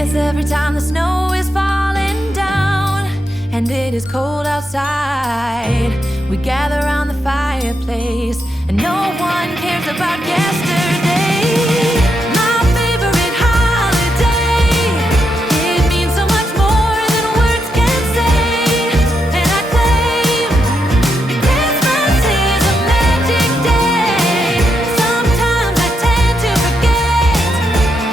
Yes, every time the snow is falling down and it is cold outside, we gather around the fireplace and no one cares about yesterday. My favorite holiday, it means so much more than words can say. And I claim that Christmas is a magic day. Sometimes I tend to forget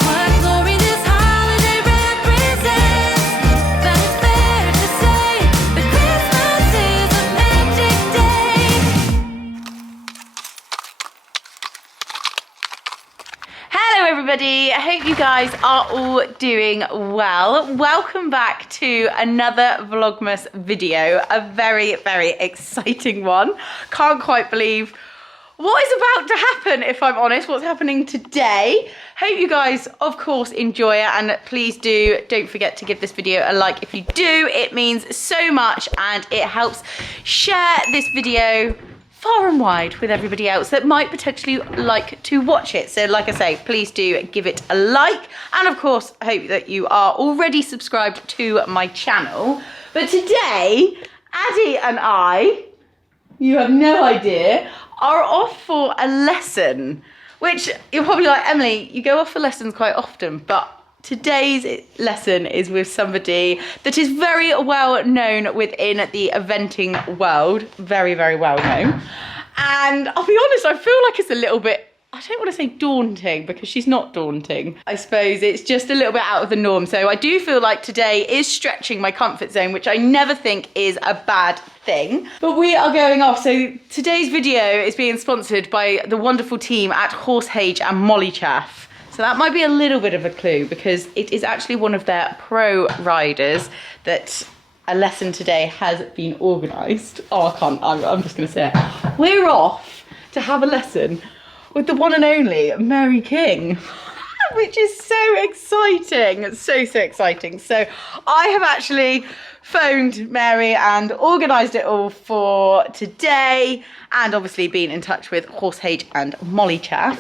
what glory this holiday represents, but it's fair to say that Christmas is a magic day. Hello everybody, I hope you guys are all doing well. Welcome back to another Vlogmas video, a very, very exciting one. Can't quite believe what is about to happen, if I'm honest, what's happening today. Hope you guys, of course, enjoy it, and please don't forget to give this video a like. If you do, it means so much and it helps share this video far and wide with everybody else that might potentially like to watch it. So like I say, please do give it a like, and of course I hope that you are already subscribed to my channel. But today, Addie and I, you have no idea, are off for a lesson, which you're probably like, Emily, you go off for lessons quite often, but today's lesson is with somebody that is very well known within the eventing world. Very, very well known. And I'll be honest, I feel like it's a little bit, I don't want to say daunting because she's not daunting. I suppose it's just a little bit out of the norm. So I do feel like today is stretching my comfort zone, which I never think is a bad thing. But we are going off. So today's video is being sponsored by the wonderful team at HorseHage and Mollichaff. So that might be a little bit of a clue because it is actually one of their pro riders that a lesson today has been organised. Oh, I can't, I'm just going to say it. We're off to have a lesson with the one and only Mary King, which is so exciting. It's so exciting. So I have actually phoned Mary and organised it all for today, and obviously been in touch with HorseHage and Mollichaff.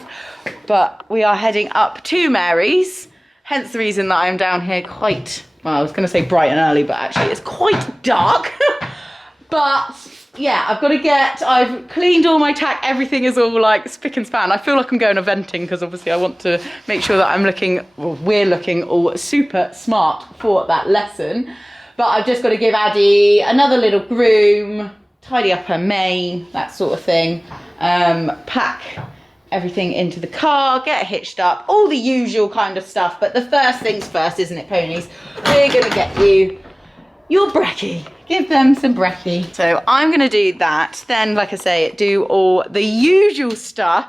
But we are heading up to Mary's, hence the reason that I'm down here quite, well, I was going to say bright and early, but actually it's quite dark. But yeah, I've cleaned all my tack, everything is all like spick and span. I feel like I'm going eventing because obviously I want to make sure that we're looking all super smart for that lesson. But I've just got to give Addie another little groom, tidy up her mane, that sort of thing, pack everything into the car, get it hitched up, all the usual kind of stuff. But the first things first, isn't it, ponies? We're going to get you your brekkie. Give them some brekkie. So I'm going to do that. Then, like I say, do all the usual stuff,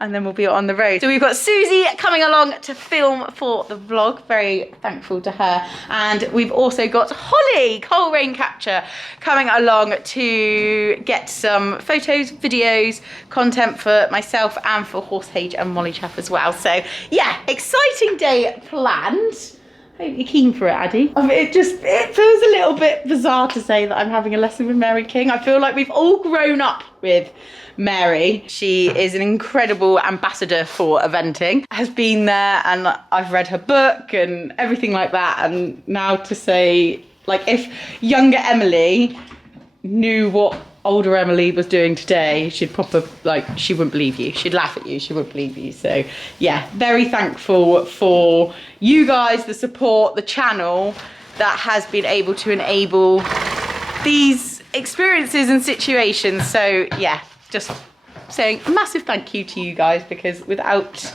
and then we'll be on the road. So we've got Susie coming along to film for the vlog. Very thankful to her. And we've also got Holly, Coal Rain Capture, coming along to get some photos, videos, content for myself and for HorseHage and Mollichaff as well. So yeah, exciting day planned. Hope you're keen for it, Addie. I mean, it feels a little bit bizarre to say that I'm having a lesson with Mary King. I feel like we've all grown up with Mary. She is an incredible ambassador for eventing, has been there, and I've read her book and everything like that. And now to say, like, if younger Emily knew what older Emily was doing today, she'd she wouldn't believe you. She'd laugh at you, she wouldn't believe you. So yeah, very thankful for you guys, the support, the channel that has been able to enable these experiences and situations. So yeah, just saying a massive thank you to you guys, because without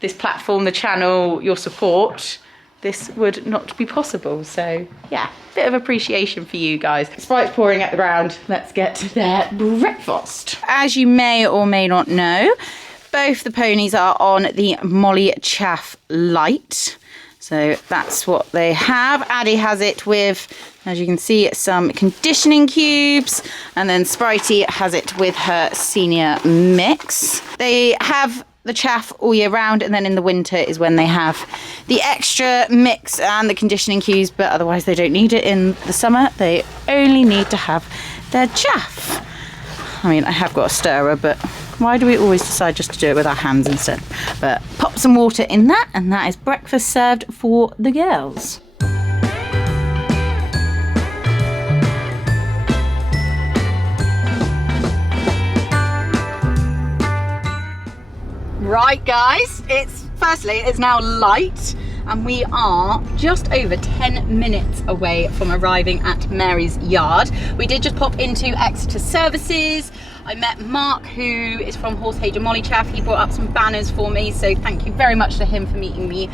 this platform, the channel, your support, this would not be possible. So yeah, bit of appreciation for you guys. Sprite's pouring at the ground. Let's get to their breakfast. As you may or may not know, both the ponies are on the Mollichaff Light. So that's what they have. Addie has it with, as you can see, some conditioning cubes, and then Spritey has it with her senior mix. They have the chaff all year round, and then in the winter is when they have the extra mix and the conditioning cubes, but otherwise they don't need it in the summer. They only need to have their chaff. I mean, I have got a stirrer, but Why do we always decide just to do it with our hands instead? But pop some water in that, and that is breakfast served for the girls. Right guys, it's now light and we are just over 10 minutes away from arriving at Mary's yard. We did just pop into Exeter Services. I met Mark, who is from HorseHage and Mollichaff. He brought up some banners for me, so thank you very much to him for meeting me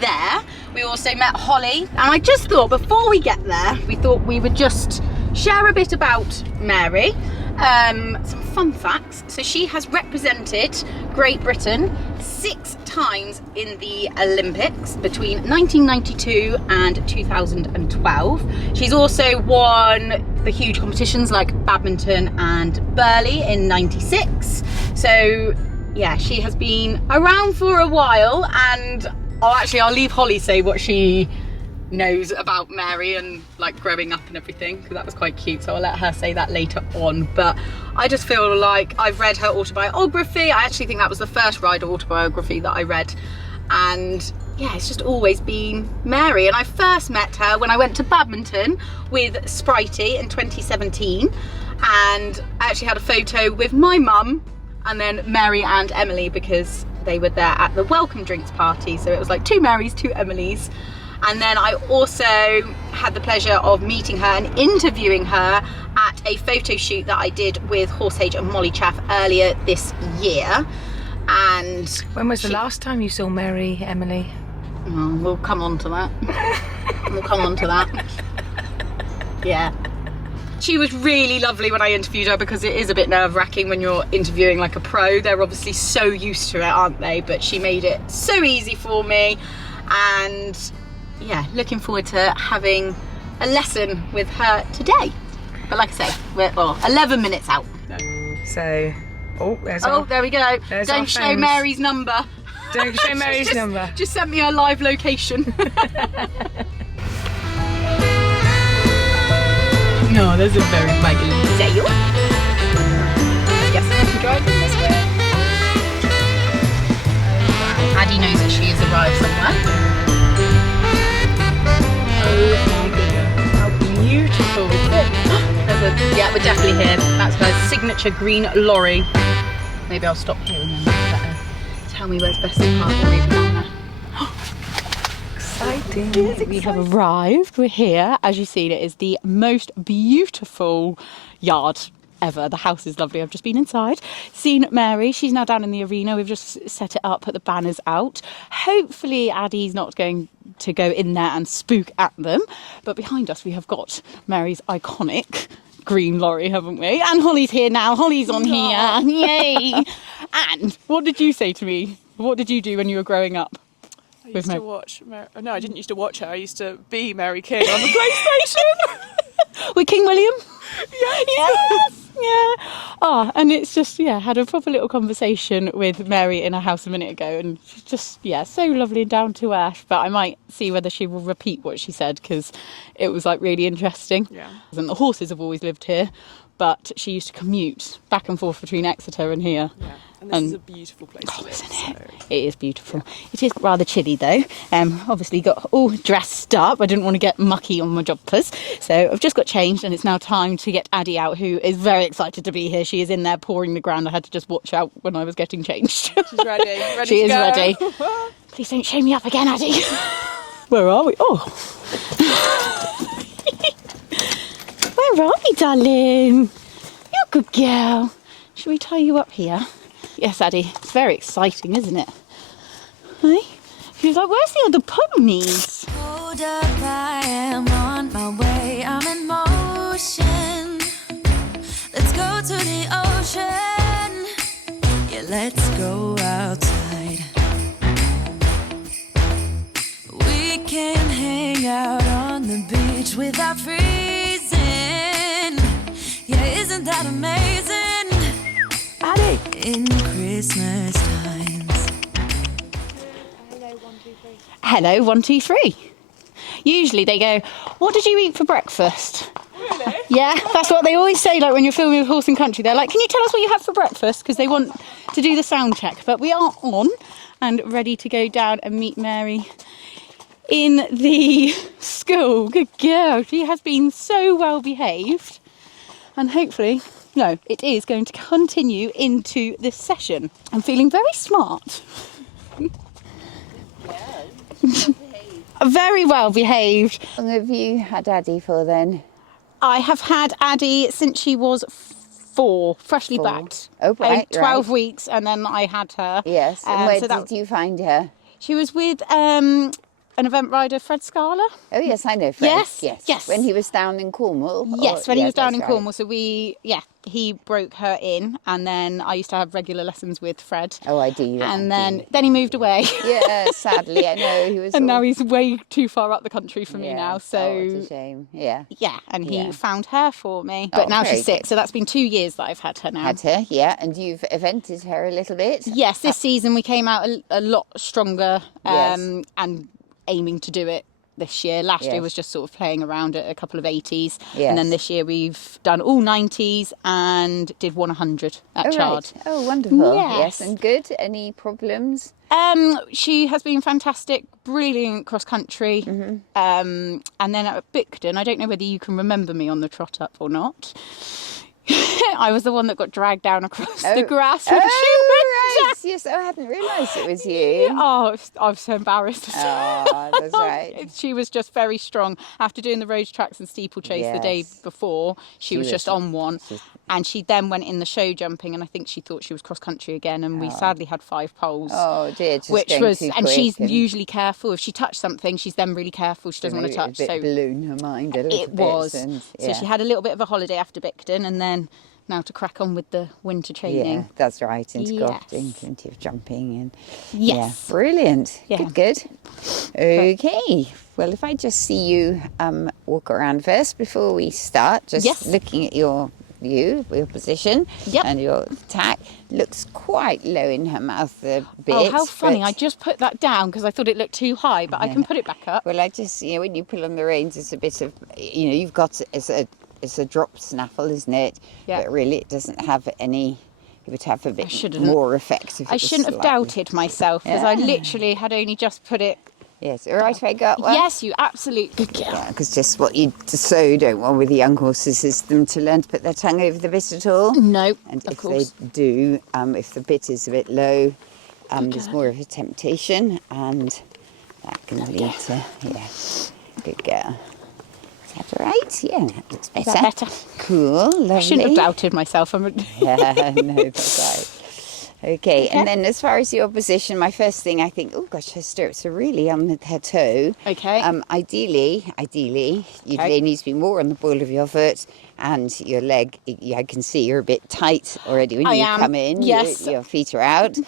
there. We also met Holly, and I just thought before we get there, we thought we would just share a bit about Mary. Some fun facts. So she has represented Great Britain 6 times in the Olympics between 1992 and 2012. She's also won the huge competitions like badminton and Burley in '96. So yeah, she has been around for a while, and I'll leave Holly say what she knows about Mary and like growing up and everything, because that was quite cute, so I'll let her say that later on. But I just feel like I've read her autobiography. I actually think that was the first rider autobiography that I read, and yeah, it's just always been Mary. And I first met her when I went to badminton with Sprite in 2017, and I actually had a photo with my mum and then Mary and Emily, because they were there at the welcome drinks party, so it was like 2 Marys, 2 Emilys. And then I also had the pleasure of meeting her and interviewing her at a photo shoot that I did with HorseHage and Mollichaff earlier this year. And when was the last time you saw Mary, Emily? Oh, we'll come on to that. We'll come on to that. Yeah. She was really lovely when I interviewed her, because it is a bit nerve-wracking when you're interviewing like a pro. They're obviously so used to it, aren't they? But she made it so easy for me, and yeah, looking forward to having a lesson with her today. But like I say, we're 11 minutes out. So, there we go. Don't show Mary's number. Don't show Mary's number. Just sent me her live location. No, there's a very waggly tail. Yes, I can drive them this way. Addie knows that she has arrived somewhere. Oh my goodness, how beautiful is it? Yeah, we're definitely here. That's her signature green lorry. Maybe I'll stop here and then let her tell me where's best to park, or maybe down there. Exciting. We have arrived. We're here. As you've seen, it is the most beautiful yard ever. The house is lovely. I've just been inside, seen Mary. She's now down in the arena. We've just set it up, put the banners out. Hopefully Addie's not going to go in there and spook at them. But behind us we have got Mary's iconic green lorry, haven't we? And Holly's here now. Holly's on here. Yay! And what did you say to me? What did you do when you were growing up? I used to watch no, I didn't used to watch her. I used to be Mary King on the PlayStation. With King William? Yes. Yes. Yeah. Oh, and it's just, yeah, had a proper little conversation with Mary in her house a minute ago, and she's just, yeah, so lovely and down to earth. But I might see whether she will repeat what she said, because it was like really interesting. Yeah. And the horses have always lived here, but she used to commute back and forth between Exeter and here. Yeah. And this is a beautiful place to live, isn't it? so. It is beautiful. It is rather chilly though. Obviously got all dressed up. I didn't want to get mucky on my jumpers. So I've just got changed, and it's now time to get Addie out, who is very excited to be here. She is in there pouring the ground. I had to just watch out when I was getting changed. She's ready. She is to go. ready. Please don't show me up again, Addie. Where are we? Oh. Where are we, darling? You're a good girl. Should we tie you up here? Yes, Addie, it's very exciting, isn't it? Hey? She was like, where's the other ponies? Hold up, I am on my way, I'm in motion. Let's go to the ocean. Yeah, let's go outside. We can hang out on the beach without freezing. Yeah, isn't that amazing? Addie! In Christmas times. Hello, 1, 2, 3. Usually they go, what did you eat for breakfast? Really? Yeah, that's what they always say, like when you're filming with Horse and Country. They're like, can you tell us what you had for breakfast? Because they want to do the sound check. But we are on and ready to go down and meet Mary in the school. Good girl. She has been so well behaved. And hopefully, no, it is going to continue into this session. I'm feeling very smart. Very well behaved. How long have you had Addie for then? I have had Addie since she was 4, freshly backed. Oh, right, 12 right. weeks, and then I had her. Yes. And where so did you find her? She was with an event rider, Fred Scala. Oh, yes, I know Fred. Yes. When he was down in Cornwall? Yes, when he was down in that's Cornwall. So he broke her in, and then I used to have regular lessons with Fred. Oh, I do. And then he moved away. Yeah, sadly, I know. He was And now he's way too far up the country for me Yeah. now. So Oh, it's a shame. Yeah. yeah, and he Yeah. found her for me. But Oh, now very she's 6, good. so that's been 2 years that I've had her now. Had her, yeah. And you've evented her a little bit? Yes, this season we came out a lot stronger Yes. and aiming to do it this year. Last year Yes. was just sort of playing around at a couple of 80s. Yes. And then this year we've done all 90s and did 100 at Oh, Chard. right. Oh, wonderful. Yes. And good. Any problems? She has been fantastic, brilliant cross country. Mm-hmm. And then at Bicton, I don't know whether you can remember me on the trot up or not. I was the one that got dragged down across the grass when she went right. down. Yes, I hadn't realised it was you. Oh, I was so embarrassed. Oh, that's right. She was just very strong. After doing the road tracks and steeplechase the day Yes. before, she was just on one. she's- And she then went in the show jumping, and I think she thought she was cross country again. And we sadly had 5 poles. Oh, dear. Just Which going was, too and quick she's usually careful. If she touched something, she's then really careful. She doesn't want to maybe touch. A bit So balloon her mind a little it bit. was. And, So she had a little bit of a holiday after Bicton, and then now to crack on with the winter training. Yeah, that's right. And to go off Yes. doing plenty of jumping. And Yes. Yeah, brilliant. Yeah. Good. Okay. Well, if I just see you walk around first before we start, just Yes. looking at your position Yep. and your tack, looks quite low in her mouth a bit. Oh, how funny. but- I just put that down because I thought it looked too high, but I can put it back up. Well, I just, when you pull on the reins, it's a bit of, you've got, it's a drop snaffle, isn't it? Yeah. But really, it doesn't have any, it would have a bit shouldn't- more effect if it I was shouldn't have slightly- doubted myself because I literally had only just put it. Yes, all right if I got one? Yes, you absolutely. Yeah, because just what you so don't want with the young horses is them to learn to put their tongue over the bit at all. No, And of if course. they do, if the bit is a bit low, there's more of a temptation, and that can lead to, good girl. Is that all right? Yeah, that looks better. Is that better? Cool, lovely. I shouldn't have doubted myself. Yeah, no, that's right. Okay, and then as far as your position, my first thing I think, oh gosh, her stirrups are really on her toe. Okay. Ideally, they need to be more on the ball of your foot, and your leg. I can see you're a bit tight already when I you am, come in. yes. Your feet are out.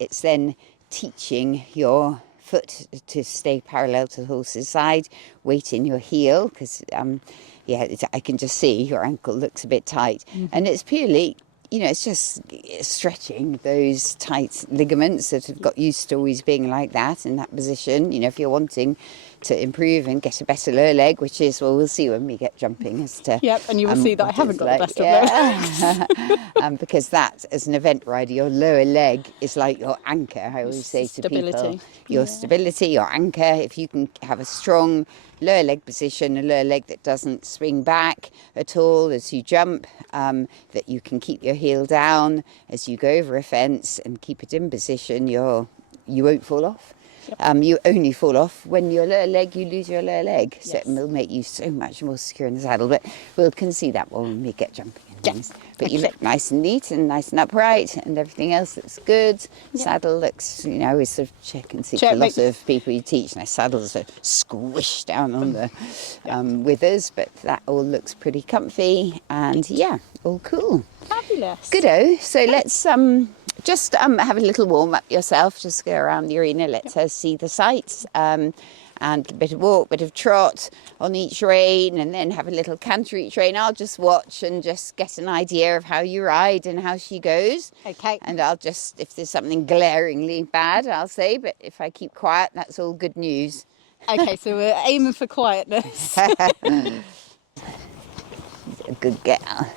It's then teaching your foot to stay parallel to the horse's side, weight in your heel, because I can just see your ankle looks a bit tight, and it's purely. It's just stretching those tight ligaments that have got used to always being like that in that position. If you're wanting to improve and get a better lower leg, which is, well, we'll see when we get jumping as to... Yep, and you will see that I what haven't it's got the best of yeah. Because that, as an event rider, your lower leg is like your anchor, I always say to people. Stability. Your stability, your anchor. If you can have a strong lower leg position, a lower leg that doesn't swing back at all as you jump, that you can keep your heel down as you go over a fence and keep it in position, you won't fall off. Yep. You only fall off when your lower leg, you lose your lower leg. So it will make you so much more secure in the saddle. But we can see that when we get jumping and things. But you look nice and neat and nice and upright, and everything else looks good. Yep. Saddle looks, I always sort of check and see. A lot of people you teach, and their saddles are squished down on the withers, but that all looks pretty comfy, and all cool. Fabulous. Goodo. So let's just have a little warm up yourself. Just go around the arena, let her see the sights, and a bit of walk, bit of trot on each rein, and then have a little canter each rein. I'll just watch and just get an idea of how you ride and how she goes. Okay. And I'll just, if there's something glaringly bad, I'll say, but if I keep quiet, that's all good news. Okay, so we're aiming for quietness. A good girl.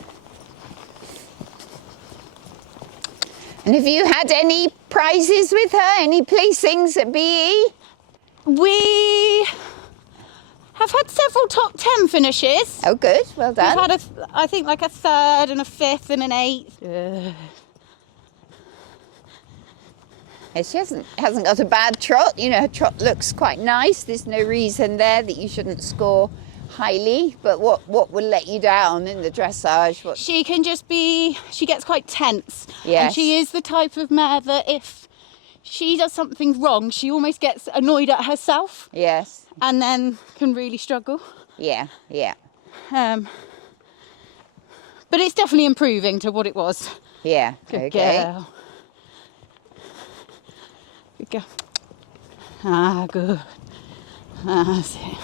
And have you had any prizes with her? Any placings at BE? We have had several top 10 finishes. Oh, good. Well done. We've had, I think, like a 3rd and a 5th and an 8th. Yeah, she hasn't got a bad trot. You know, her trot looks quite nice. There's no reason there that you shouldn't score highly. But what will let you down in the dressage? She can just be, she gets quite tense. Yes. And she is the type of mare that if she does something wrong, she almost gets annoyed at herself. Yes. And then can really struggle. Yeah, yeah. But it's definitely improving to what it was. Yeah, Good okay. girl. Good girl. Ah, good. Ah, that's it.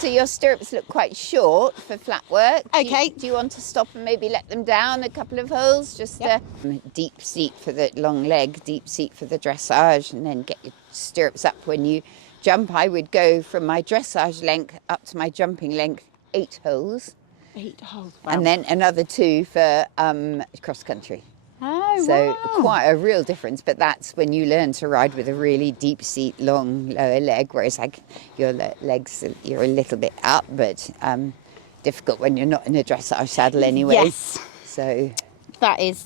So your stirrups look quite short for flat work. Okay. Do you want to stop and maybe let them down a couple of holes? Just deep seat for the long leg, deep seat for the dressage, and then get your stirrups up when you jump. I would go from my dressage length up to my jumping length 8 holes. 8 holes. Wow. And then another 2 for cross country. Oh, So wow. quite a real difference, but that's when you learn to ride with a really deep seat, long lower leg, whereas like your legs, you're a little bit up, but difficult when you're not in a dressage saddle anyway. Yes. So, That is,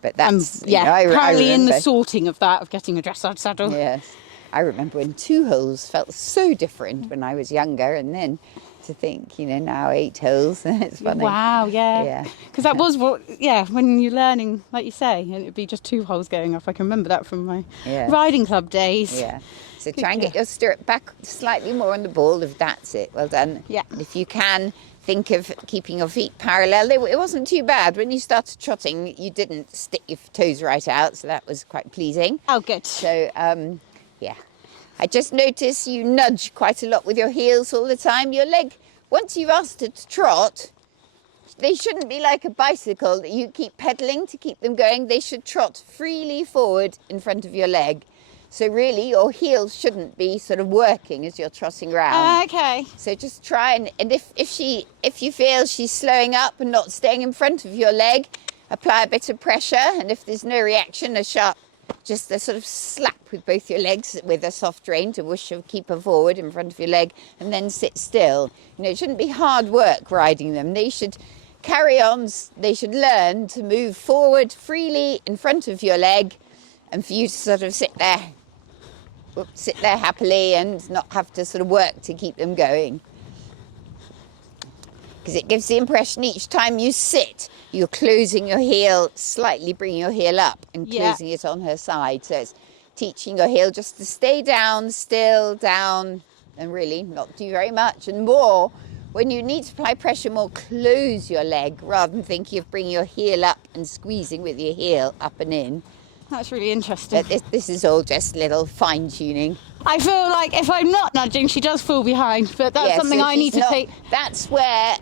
but that's, yeah, you know, I apparently in the remember, sorting of that, of getting a dressage saddle. yes, I remember when 2 holes felt so different when I was younger, and then to think, you know, now 8 holes, it's funny. Wow, yeah. Yeah. Because that was what, when you're learning, like you say, and it'd be just 2 holes going off. I can remember that from my Yeah. riding club days. Yeah. So try and get your stirrup back slightly more on the ball, if that's it. Well done. Yeah. And if you can, think of keeping your feet parallel. It wasn't too bad. When you started trotting, you didn't stick your toes right out, so that was quite pleasing. Oh, good. So, yeah. I just notice you nudge quite a lot with your heels all the time. Your leg, once you've asked it to trot, they shouldn't be like a bicycle that you keep pedaling to keep them going. They should trot freely forward in front of your leg. So really, your heels shouldn't be sort of working as you're trotting around. Okay. So just try and if you feel she's slowing up and not staying in front of your leg, apply a bit of pressure. And if there's no reaction, just a sort of slap with both your legs with a soft rein to keep her forward in front of your leg, and then sit still. You know, it shouldn't be hard work riding them. They should carry on. They should learn to move forward freely in front of your leg, and for you to sort of sit there happily and not have to sort of work to keep them going. Because it gives the impression each time you sit, you're closing your heel, slightly bringing your heel up and closing it on her side. So it's teaching your heel just to stay down, still, down, and really not do very much. And more, when you need to apply pressure, more close your leg rather than thinking of bringing your heel up and squeezing with your heel up and in. That's really interesting. But this is all just little fine-tuning. I feel like if I'm not nudging, she does fall behind, but that's Yeah, something so I need to she's not- take. That's where,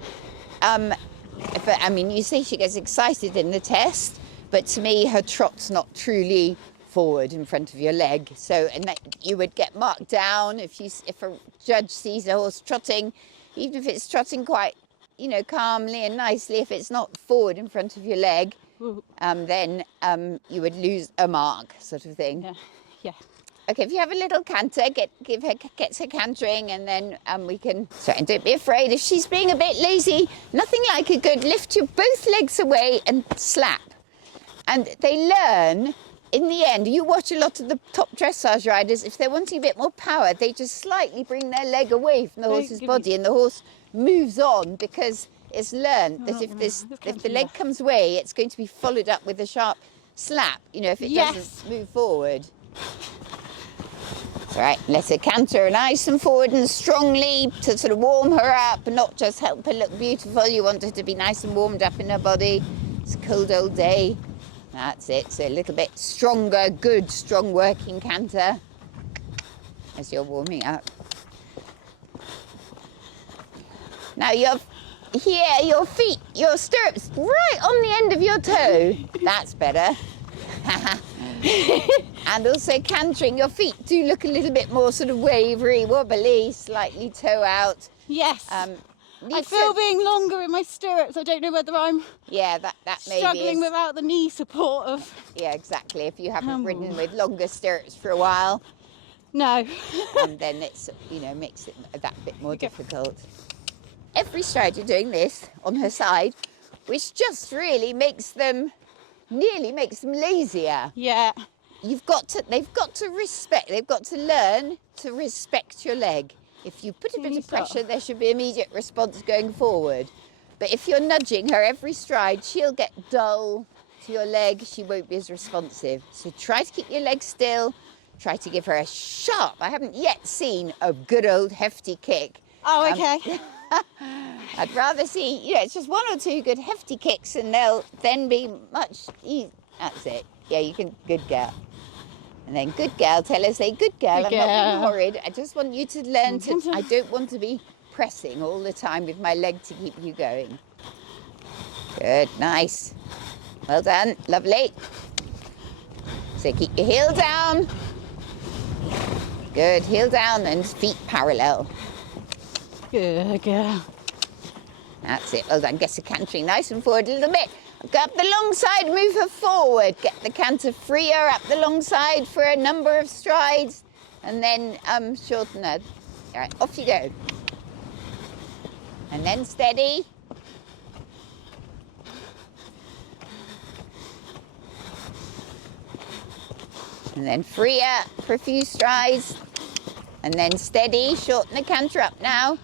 you say she gets excited in the test, but to me, her trot's not truly forward in front of your leg. So, and that you would get marked down if a judge sees a horse trotting, even if it's trotting quite, you know, calmly and nicely. If it's not forward in front of your leg, then you would lose a mark, sort of thing. Yeah. Okay, if you have a little canter, gets her cantering, and then we can. So, and don't be afraid if she's being a bit lazy. Nothing like a good lift your both legs away and slap. And they learn in the end. You watch a lot of the top dressage riders. If they're wanting a bit more power, they just slightly bring their leg away from the horse's body, and the horse moves on because it's learned that if the leg comes away, it's going to be followed up with a sharp slap. You know, if it doesn't move forward. Right, let her canter nice and forward and strongly to sort of warm her up and not just help her look beautiful. You want her to be nice and warmed up in her body. It's a cold old day. That's it. So a little bit stronger, good, strong working canter as you're warming up. Now your feet, your stirrups right on the end of your toe. That's better. And also cantering, your feet do look a little bit more sort of wavery, wobbly, slightly toe out. Yes. need I feel to- being longer in my stirrups. I don't know whether I'm Yeah, that maybe struggling is, without the knee support of. yeah, exactly. If you haven't ridden with longer stirrups for a while, No. then it's, you know, makes it that bit more difficult. Every stride you're doing this on her side, which just really nearly makes them lazier. Yeah. They've got to learn to respect your leg. If you put a bit of pressure, there should be immediate response going forward. But if you're nudging her every stride, she'll get dull to your leg. She won't be as responsive. So try to keep your leg still. Try to give her a sharp, I haven't yet seen a good old hefty kick. Oh, okay. I'd rather see, you know, it's just 1 or 2 good hefty kicks and they'll then be much easier. That's it. Yeah, you can, good girl. And then good girl, tell her, say good girl, Good I'm not being girl. horrid. I just want you to learn to, I don't want to be pressing all the time with my leg to keep you going. Good, nice. Well done, lovely. So keep your heel down. Good, heel down and feet parallel. Good girl. That's it, well done. Get the cantering nice and forward a little bit. Go up the long side, move her forward. Get the canter freer up the long side for a number of strides and then shorten her. All right, off you go. And then steady. And then freer for a few strides. And then steady, shorten the canter up now.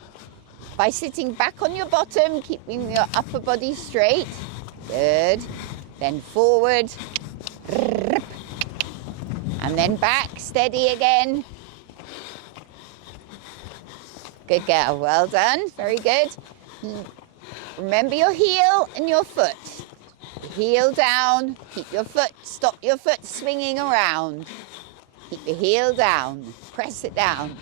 By sitting back on your bottom, keeping your upper body straight. Good. Then forward. And then back, steady again. Good girl, well done, very good. Remember your heel and your foot. Heel down, keep your foot, stop your foot swinging around. Keep your heel down, press it down.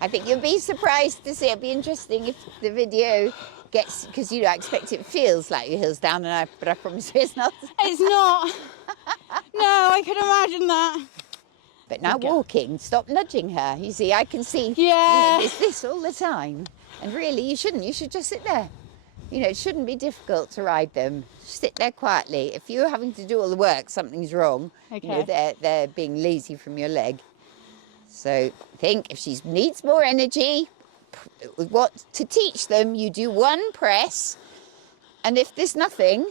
I think you'll be surprised to see, it'll be interesting if the video gets, because you know, I expect it feels like your heel's down, but I promise you it's not. It's not. No, I could imagine that. But now walking, stop nudging her. You see, I can see, Yeah. you know, it's this all the time. And really, you shouldn't. You should just sit there. You know, it shouldn't be difficult to ride them. Just sit there quietly. If you're having to do all the work, something's wrong. Okay. You know, they're being lazy from your leg. So think if she needs more energy, to teach them, you do 1 press, and if there's nothing,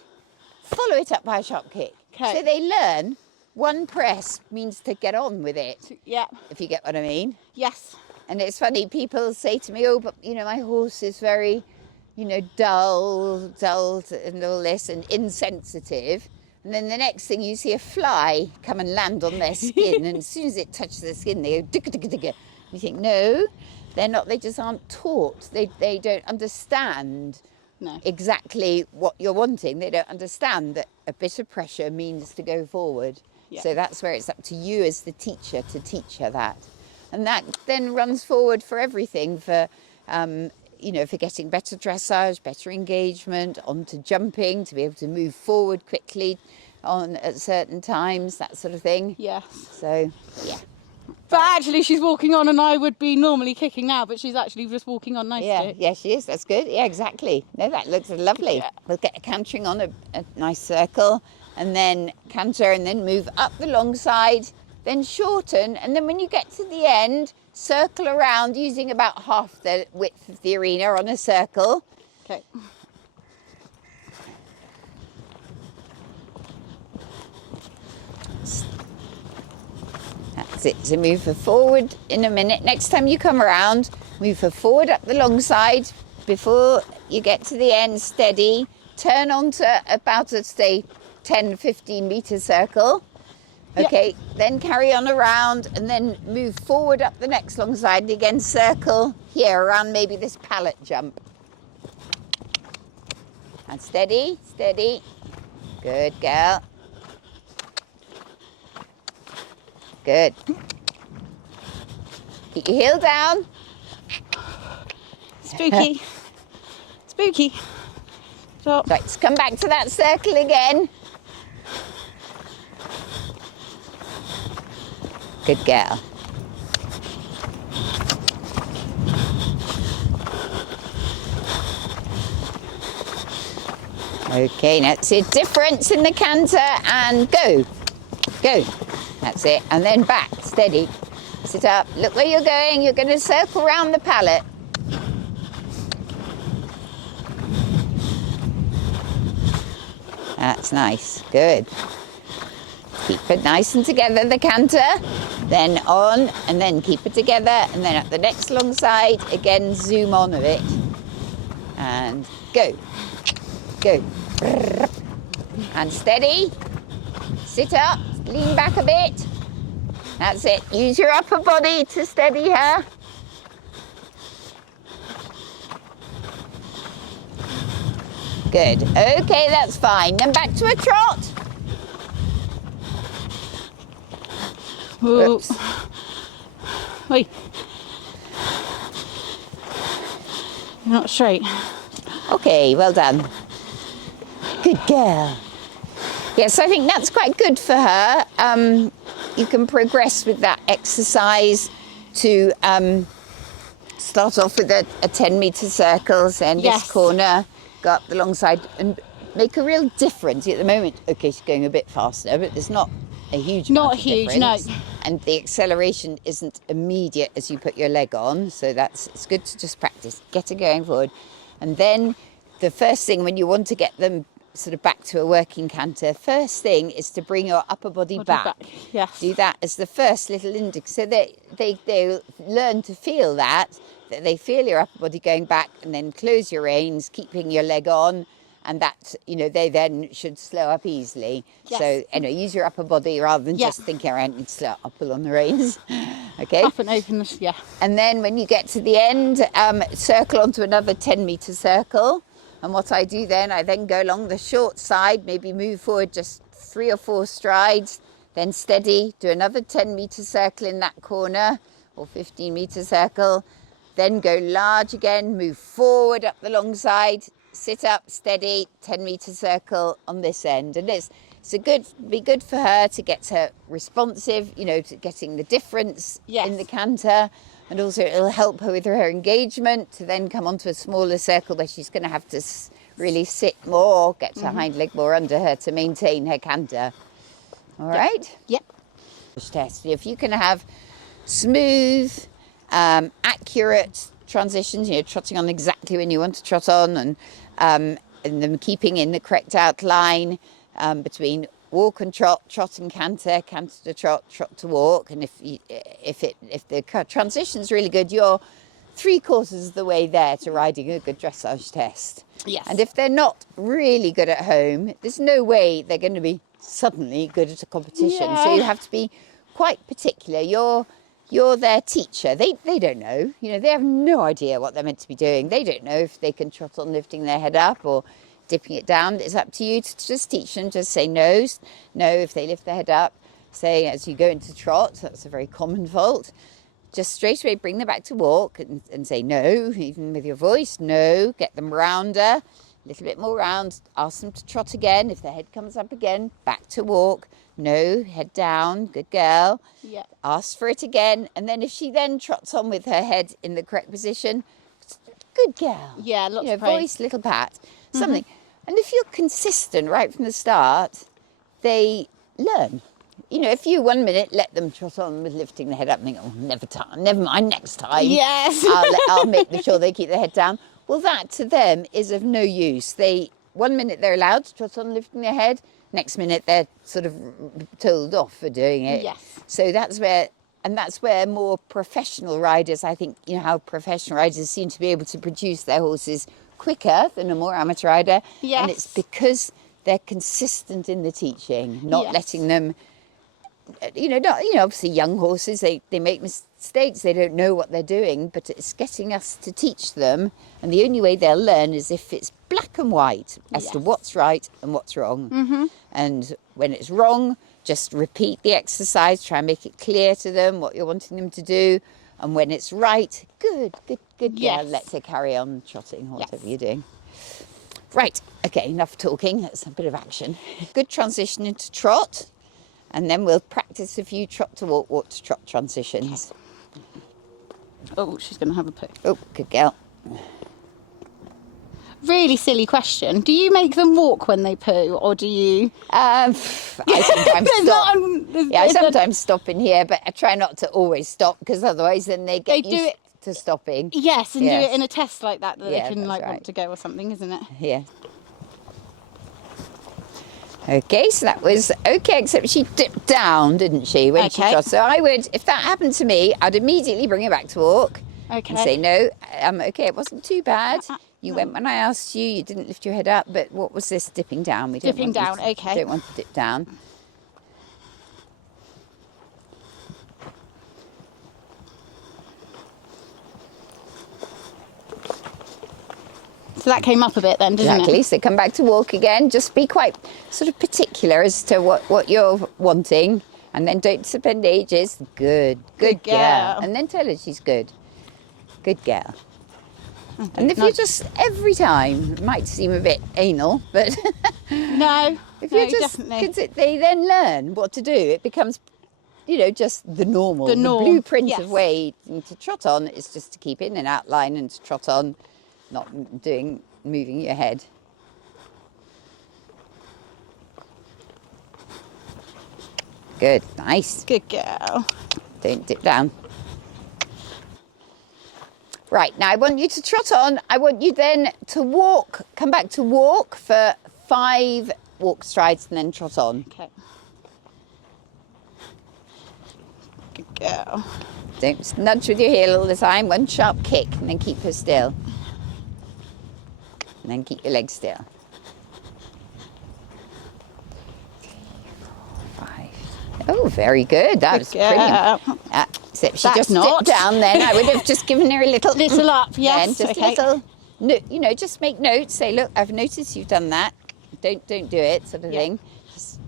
follow it up by a sharp kick. Okay. So they learn 1 press means to get on with it, Yeah. if you get what I mean. Yes. And it's funny, people say to me, oh, but, you know, my horse is very, you know, dull and all this, and insensitive. And then the next thing you see a fly come and land on their skin, and as soon as it touches their skin, they go digga, digga, digga. You think, no, they're not, they just aren't taught. They don't understand exactly what you're wanting. They don't understand that a bit of pressure means to go forward. Yeah. So that's where it's up to you as the teacher to teach her that. And that then runs forward for everything, for, you know, for getting better dressage, better engagement, onto jumping, to be able to move forward quickly on at certain times, that sort of thing. Yes. So, yeah. But actually, she's walking on, and I would be normally kicking now, but she's actually just walking on nicely. Yeah, she is. That's good. Yeah, exactly. No, that looks lovely. Yeah. We'll get cantering on a nice circle, and then canter, and then move up the long side, then shorten, and then when you get to the end, circle around using about half the width of the arena on a circle. Okay. That's it. So move her forward in a minute. Next time you come around, move her forward up the long side before you get to the end, steady. Turn onto about a, say, 10, 15 metre circle. Okay, then carry on around and then move forward up the next long side and again circle here around maybe this pallet jump. And steady, steady. Good girl. Good. Keep your heel down. Spooky. Spooky. Stop. Right, let's come back to that circle again. Good girl. Okay, now see a difference in the canter and go. Go. That's it. And then back, steady. Sit up. Look where you're going. You're going to circle round the pallet. That's nice. Good. Keep it nice and together, the canter. Then on, and then keep it together. And then at the next long side, again, zoom on a bit. And go. Go. And steady. Sit up. Lean back a bit. That's it. Use your upper body to steady her. Good. Okay, that's fine. Then back to a trot. Oops. Wait. You're not straight. Okay, well done. Good girl. Yes, I think that's quite good for her. You can progress with that exercise to start off with a 10-metre circle, then Yes. this corner, go up the long side and make a real difference. At the moment, okay, she's going a bit faster, but there's not a huge amount of huge, no. difference. And the acceleration isn't immediate as you put your leg on, so it's good to just practice. Get her going forward. And then the first thing when you want to get them sort of back to a working canter, first thing is to bring your upper body back. Yes. Do that as the first little indicator, so they learn to feel that they feel your upper body going back, and then close your reins, keeping your leg on, and that, they then should slow up easily. Yes. So, use your upper body rather than just thinking around and slow up, pull on the reins. Okay. Up and open, yeah. And then when you get to the end, circle onto another 10-metre circle. And what I do then, I then go along the short side, maybe move forward just 3 or 4 strides, then steady, do another 10-metre circle in that corner, or 15-metre circle, then go large again, move forward up the long side, sit up, steady, 10-metre circle on this end. And it's be good for her to get her responsive, to getting the difference in the canter. And also it'll help her with her engagement to then come onto a smaller circle where she's going to have to really sit more, get her hind leg more under her to maintain her canter. All right? Yep. Test. If you can have smooth, accurate transitions, trotting on exactly when you want to trot on, and them keeping in the correct outline between walk and trot, trot and canter, canter to trot, trot to walk. And if the transition's really good, you're 3/4 of the way there to riding a good dressage test. Yes. And if they're not really good at home, there's no way they're going to be suddenly good at a competition. Yeah. So you have to be quite particular. You're their teacher. They don't know. They have no idea what they're meant to be doing. They don't know if they can trot on lifting their head up or dipping it down. It's up to you to just teach them. Just say no if they lift their head up. Say as you go into trot, that's a very common fault. Just straight away bring them back to walk and say no, even with your voice, no. Get them rounder, a little bit more round. Ask them to trot again. If their head comes up again, back to walk. No, head down, good girl. Yeah. Ask for it again. And then if she then trots on with her head in the correct position, good girl. Yeah, lots of praise. Voice, little pat, something. And if you're consistent right from the start, they learn. If you 1 minute let them trot on with lifting the head up and think, oh, never mind, next time. Yes. I'll make sure they keep their head down. Well, that to them is of no use. 1 minute they're allowed to trot on lifting their head, next minute they're sort of told off for doing it. Yes. So that's where more professional riders, I think, how professional riders seem to be able to produce their horses quicker than a more amateur rider. Yes. And it's because they're consistent in the teaching, not letting them, obviously young horses, they make mistakes, they don't know what they're doing, but it's getting us to teach them. And the only way they'll learn is if it's black and white as to what's right and what's wrong. And when it's wrong, just repeat the exercise, try and make it clear to them what you're wanting them to do. And when it's right, good. Yes. Let her carry on trotting or whatever you're doing. Right, okay, enough talking. That's a bit of action. Good transition into trot. And then we'll practice a few trot to walk, walk to trot transitions. Oh, she's going to have a poo. Oh, good girl. Really silly question. Do you make them walk when they poo, or do you? I sometimes There's stop. not- there's- Yeah, I there's a- sometimes stop in here, but I try not to always stop because otherwise then they get They do used it- to stopping. Yes, and Yes. do it in a test like that Yeah, they can that's like right. want to go or something, isn't it? Yeah. Okay, so that was okay, except she dipped down, didn't she, when she Okay. trotted? So I would, if that happened to me, I'd immediately bring her back to walk Okay. and say, no, okay, it wasn't too bad. You went when I asked you, you didn't lift your head up, but what was this dipping down? We don't Dipping want you down, to- okay. Don't want to dip down. So that came up a bit then, didn't Exactly. it? So come back to walk again. Just be quite sort of particular as to what you're wanting, and then don't spend ages. Good Good girl. girl. And then tell her she's good. Good girl. And if you nudge. just every time, it might seem a bit anal, but No, if no, you just definitely. because they then learn what to do, it becomes, just the normal, The norm, blueprint yes. of way to trot on is just to keep in an outline and to trot on, not moving your head. Good, nice. Good girl. Don't dip down. Right, now I want you to trot on. I want you then to walk, come back to walk for 5 walk strides and then trot on. Okay. Good girl. Don't nudge with your heel all the time. One sharp kick and then keep her still. And then keep your legs still. 3, 4, 5. Oh, very good. That was brilliant. girl. Except she That's just not. dipped down then. I would have just given her a little... Little up, yes. Then just okay. a little... No, just make notes. Say, look, I've noticed you've done that. Don't do it, sort of Yeah. thing. Just...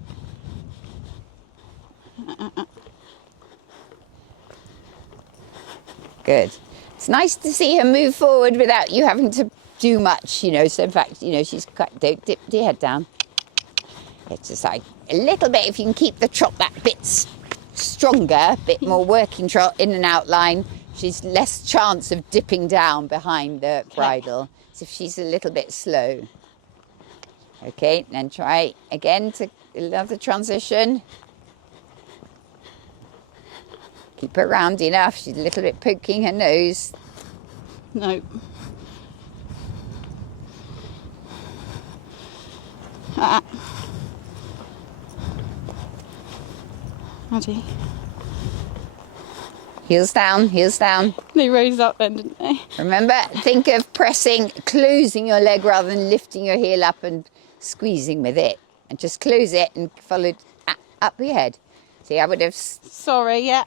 Good. It's nice to see her move forward without you having to do much, So in fact, she's quite... Don't dip your head down. It's just like a little bit. If you can keep the trot that bit stronger, a bit more working trot in an outline, she's less chance of dipping down behind the bridle. So if she's a little bit slow. Okay, then try again to another transition. Keep her round enough. She's a little bit poking her nose. No. Addie. Heels down, heels down. They rose up then, didn't they? Remember, think of pressing, closing your leg rather than lifting your heel up and squeezing with it. And just close it and follow it up your head. See, I would have, Sorry, yeah.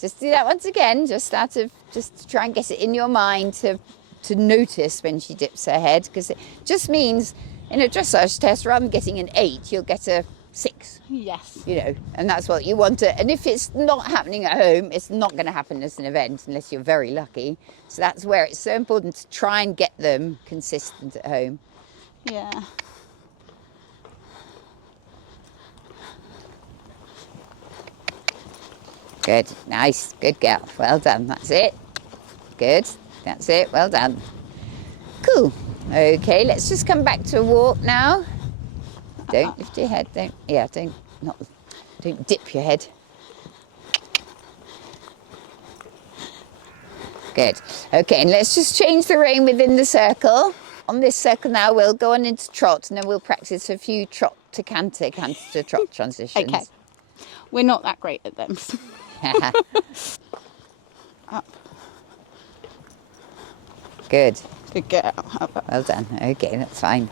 just do that once again. Just to try and get it in your mind to notice when she dips her head, because it just means in a dressage test, rather than getting an 8, you'll get a 6. Yes. And that's what you want to. And if it's not happening at home, it's not going to happen as an event unless you're very lucky. So that's where it's so important to try and get them consistent at home. Yeah. Good, nice, good girl. Well done, that's it. Good, that's it, well done. Cool. Okay, let's just come back to a walk now. Don't lift your head, don't dip your head. Good. Okay, and let's just change the rein within the circle. On this circle now, we'll go on into trot, and then we'll practice a few trot to canter, canter to trot transitions. Okay. We're not that great at them. Up. Good. Good girl. Up, up. Well done. Okay, that's fine.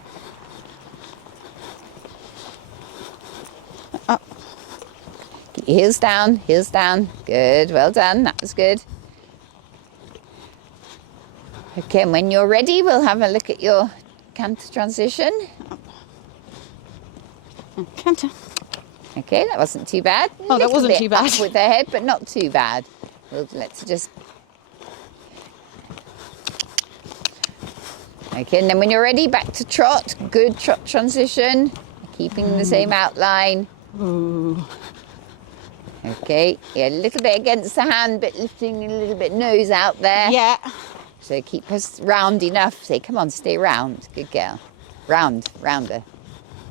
Up. Keep your heels down, heels down. Good, well done. That was good. Okay, and when you're ready, we'll have a look at your canter transition. Canter. Okay, that wasn't too bad. Oh, that Little wasn't bit too bad. up with her head, but not too bad. Let's just... Okay, and then when you're ready, back to trot. Good trot transition. Keeping the same outline. Ooh. Okay, yeah, a little bit against the hand, but lifting a little bit nose out there. Yeah. So keep us round enough. Say, come on, stay round. Good girl. Round, rounder.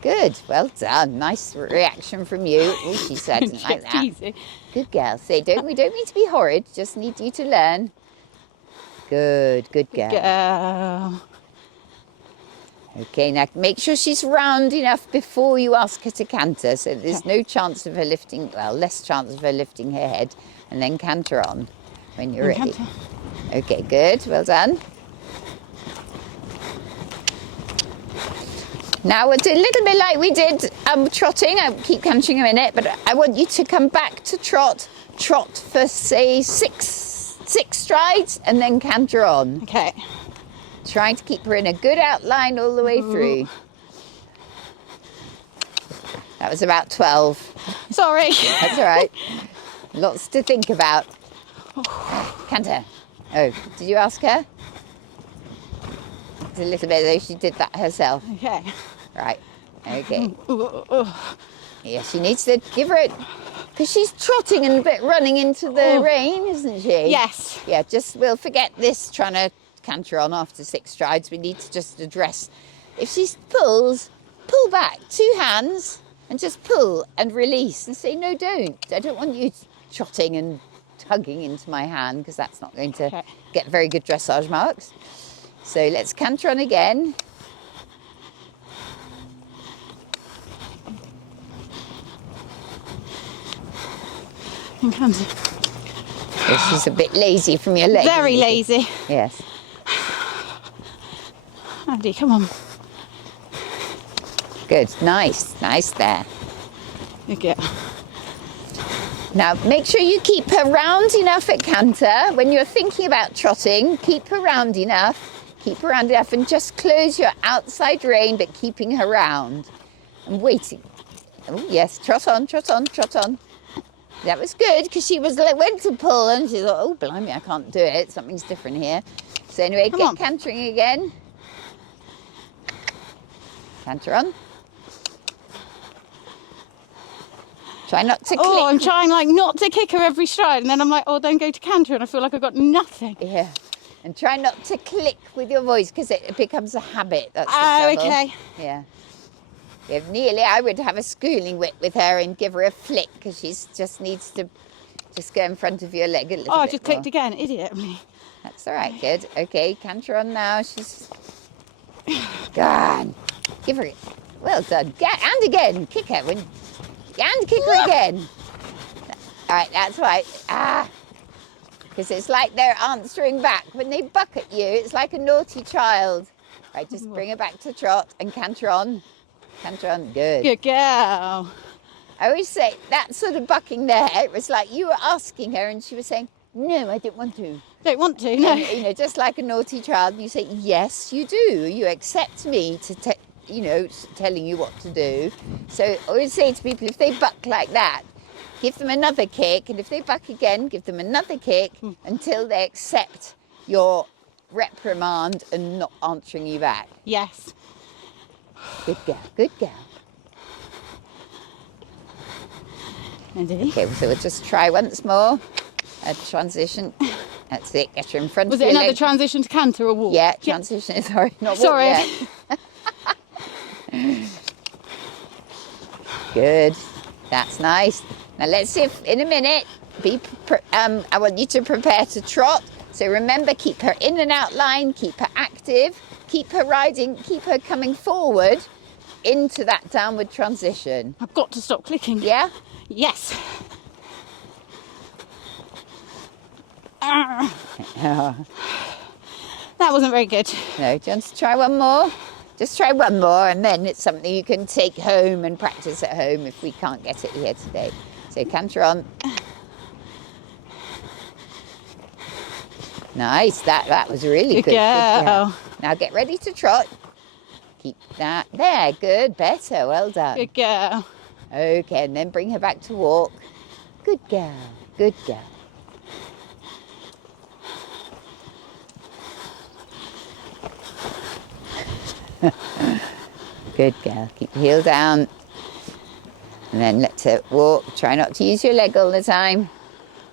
Good, well done. Nice reaction from you. Oh, she said, didn't like that. Easy. Good girl. Say, we don't need to be horrid. Just need you to learn. Good girl. Girl. Okay, now make sure she's round enough before you ask her to canter, so there's no chance of her lifting, well, less chance of her lifting her head, and then canter on when you're ready. Canter. Okay, good, well done. Now we'll do a little bit like we did trotting. I'll keep cantering a minute, but I want you to come back to trot for say six strides, and then canter on. Okay. Trying to keep her in a good outline all the way through. That was about 12. Sorry. That's all right. Lots to think about. Canter. Oh, did you ask her? It's a little bit though, she did that herself. Okay. Right. Okay. Yeah, she needs to give her it, because she's trotting and a bit running into the rain, isn't she? Yes. Yeah, we'll forget this trying to canter on after 6 strides. We need to just address, if she pulls, pull back 2 hands and just pull and release and say, no, don't. I don't want you trotting and tugging into my hand, because that's not going to get very good dressage marks. So let's canter on again. This is a bit lazy from your legs. Very lazy. Yes. Addie, come on. Good, nice there. Good girl. Now make sure you keep her round enough at canter. When you're thinking about trotting, keep her round enough. Keep her round enough and just close your outside rein, but keeping her round and waiting. Oh yes, trot on. That was good, because she was went to pull and she thought, oh blimey, I can't do it. Something's different here. So anyway, get cantering again. Canter on. Try not to click. Oh, I'm trying not to kick her every stride, and then I'm like, oh, don't go to canter, and I feel like I've got nothing. Yeah. And try not to click with your voice, because it becomes a habit. That's the trouble. Okay. Yeah. If nearly, I would have a schooling with her and give her a flick, because she just needs to just go in front of your leg a little bit. Oh, I just more. clicked again, idiot. That's all right, good. Okay, canter on now. She's gone. Give her. Well done. And again, kick her. And kick her again. All right, that's right. Because it's like they're answering back. When they buck at you, it's like a naughty child. Right, just bring her back to trot and canter on. Canter on, good. Good girl. I always say that sort of bucking there, it was like you were asking her and she was saying, no, I don't want to. Don't want to, no. And, just like a naughty child, you say, yes, you do. You accept me to, telling you what to do. So I always say to people, if they buck like that, give them another kick. And if they buck again, give them another kick until they accept your reprimand and not answering you back. Yes. Good girl, good girl. Indeed. Okay, so we'll just try once more. A transition. That's it. Get her in front Was of it your another leg. transition to canter or walk? Yeah, transition. Sorry, not walk Sorry. yet. Good. That's nice. Now let's see if in a minute. I want you to prepare to trot. So remember, keep her in and out line. Keep her active. Keep her riding. Keep her coming forward into that downward transition. I've got to stop clicking. Yeah. Yes. That wasn't very good. No, do you want to try one more? Just try one more, and then it's something you can take home and practice at home if we can't get it here today. So canter on. Nice, that was really good. Girl. Now get ready to trot. Keep that there. Good, better. Well done. Good girl. Okay, and then bring her back to walk. Good girl. Good girl. Good girl. Keep your heel down. And then let her walk. Try not to use your leg all the time.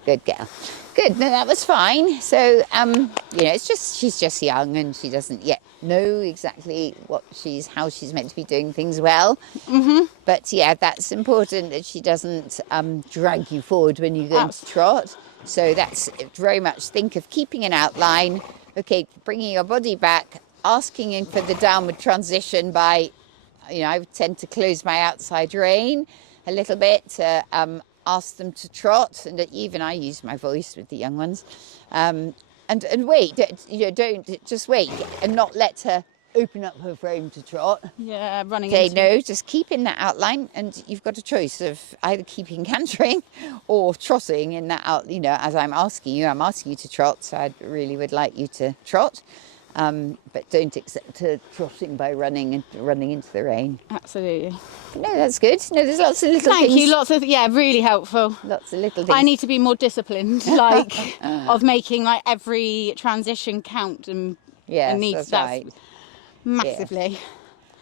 Good girl. Good. No, that was fine. So, you know, it's just she's just young and she doesn't yet know exactly how she's meant to be doing things well. But yeah, that's important that she doesn't drag you forward when you go to trot. So that's very much think of keeping an outline. Okay, bringing your body back, asking for the downward transition by, you know, I tend to close my outside rein a little bit to ask them to trot, and even I use my voice with the young ones, and wait. You know, don't just wait and not let her open up her frame to trot. Yeah, running Okay, into no, just keep in that outline, and you've got a choice of either keeping cantering or trotting in that out. You know, as I'm asking you to trot, so I really would like you to trot. But don't accept trotting by running into the rain. Absolutely. No, that's good. No, there's lots of little things. Thank you. Lots of really helpful. Lots of little things. I need to be more disciplined, like of making like every transition count and Yes, that's right. Massively.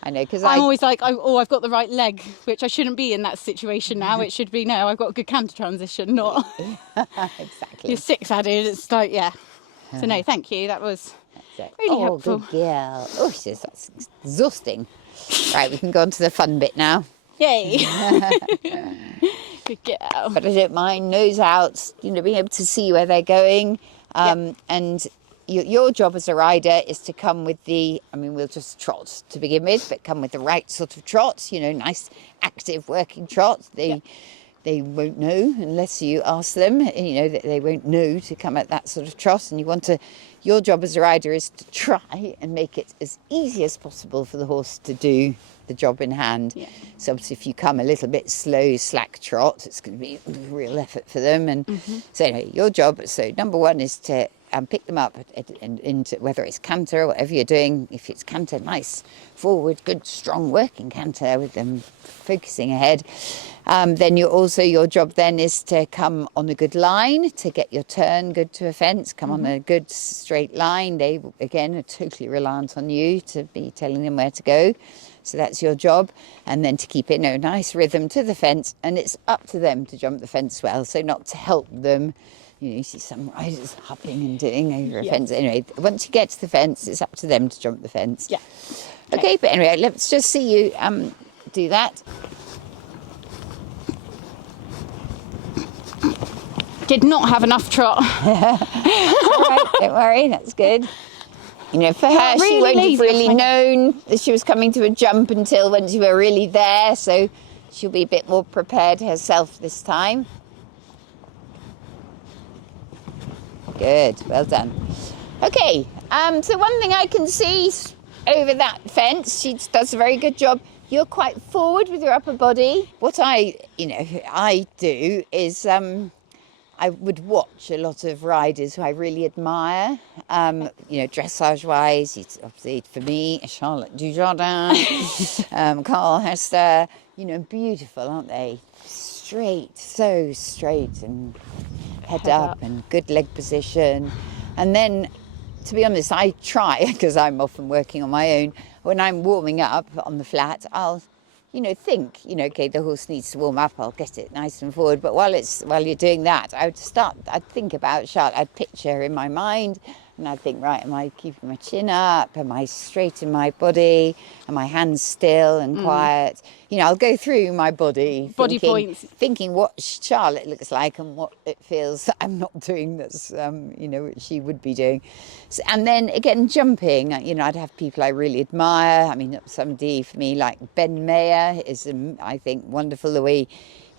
I know, because I'm always like, I've got the right leg, which I shouldn't be in that situation now. It should be, no, I've got a good canter transition, not exactly. you're 6 added. It's like, yeah. So no, thank you. That was really helpful. Good girl. Oh, that's exhausting. Right, we can go on to the fun bit now. Yay. Good girl. But I don't mind nose out, you know, being able to see where they're going. And your job as a rider is to come with we'll just trot to begin with, but come with the right sort of trot, you know, nice, active, working trot. They won't know unless you ask them, you know, that they won't know to come at that sort of trot. And your job as a rider is to try and make it as easy as possible for the horse to do the job in hand. Yeah. So obviously if you come a little bit slow, slack trot, it's going to be a real effort for them. And so anyway, your job, so number one is to pick them up into whether it's canter or whatever you're doing. If it's canter, nice, forward, good, strong working canter with them focusing ahead. Then your job then is to come on a good line to get your turn good to a fence, come on a good straight line. They, again, are totally reliant on you to be telling them where to go. So that's your job. And then to keep it in a nice rhythm to the fence. And it's up to them to jump the fence well, so not to help them. You know, you see some riders hopping and doing over a fence. Anyway, once you get to the fence, it's up to them to jump the fence. Yeah. Okay, but anyway, let's just see you do that. Did not have enough trot. All right, don't worry, that's good. You know, for her, really she won't have lazy, really known that she was coming to a jump until once you were really there, so she'll be a bit more prepared herself this time. Good, well done. Okay, so one thing I can see over that fence, she does a very good job. You're quite forward with your upper body. What I do is I would watch a lot of riders who I really admire, you know, dressage-wise. It's obviously, for me, Charlotte Dujardin, Carl Hester, you know, beautiful, aren't they? Straight, so straight, and head up and good leg position. And then, to be honest, I try, because I'm often working on my own, when I'm warming up on the flat, I'll, you know, think, you know, okay, the horse needs to warm up, I'll get it nice and forward. But while you're doing that, I'd think about Charlotte, I'd picture her in my mind, and I'd think, right, am I keeping my chin up? Am I straight in my body? Are my hands still and quiet? You know, I'll go through my body Points. Thinking what Charlotte looks like and what it feels that I'm not doing that's, you know, what she would be doing. So, and then again, jumping, you know, I'd have people I really admire. I mean, somebody for me like Ben Mayer is, I think, wonderful the way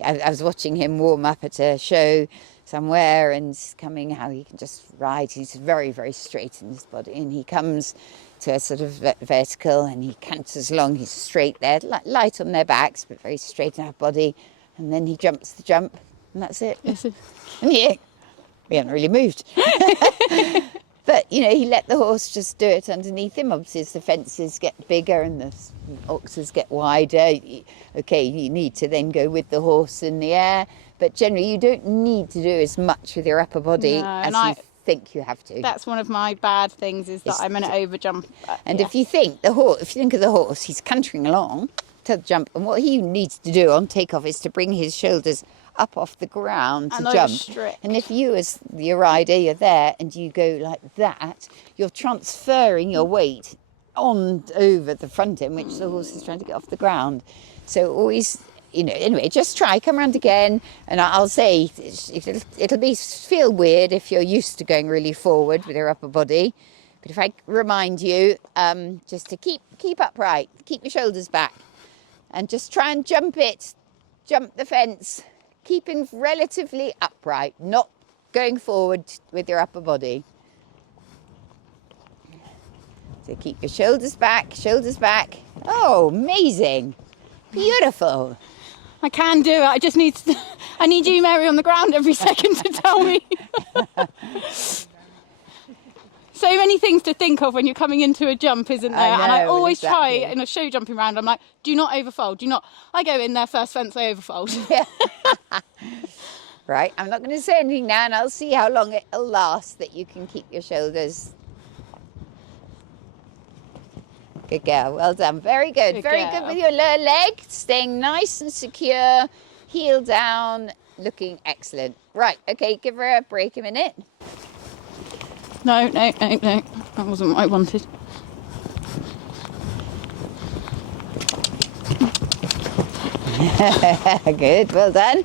I was watching him warm up at a show somewhere and coming, how he can just ride. He's very, very straight in his body, and he comes to a sort of vertical and he canters along. He's straight there, light on their backs, but very straight in our body. And then he jumps the jump, and that's it. And yeah, we haven't really moved. But, you know, he let the horse just do it underneath him. Obviously, as the fences get bigger and the oxes get wider, okay, you need to then go with the horse in the air. But generally, you don't need to do as much with your upper body as you think you have to. That's one of my bad things, is that I'm an overjump. And if you think of the horse, he's cantering along to the jump, and what he needs to do on takeoff is to bring his shoulders up off the ground to And over jump. strict. And if you as your rider, you're there and you go like that, you're transferring your weight on over the front end, which the horse is trying to get off the ground. So always, you know, anyway, just try, come around again. And I'll say it'll feel weird if you're used to going really forward with your upper body. But if I remind you just to keep upright, keep your shoulders back, and just try and jump the fence, keeping relatively upright, not going forward with your upper body. So keep your shoulders back. Oh, amazing. Beautiful. I can do it. I just need I need you, Mary, on the ground every second to tell me. So many things to think of when you're coming into a jump, isn't there? I know, and I always try exactly. in a show jumping round, I'm like, do not overfold. Do not. I go in there first fence, I overfold. Right, I'm not going to say anything now, and I'll see how long it'll last that you can keep your shoulders. Good girl, well done. Very good. Very good with your lower leg, staying nice and secure, heel down, looking excellent. Right, okay, give her a break a minute. No. That wasn't what I wanted. Good, well done.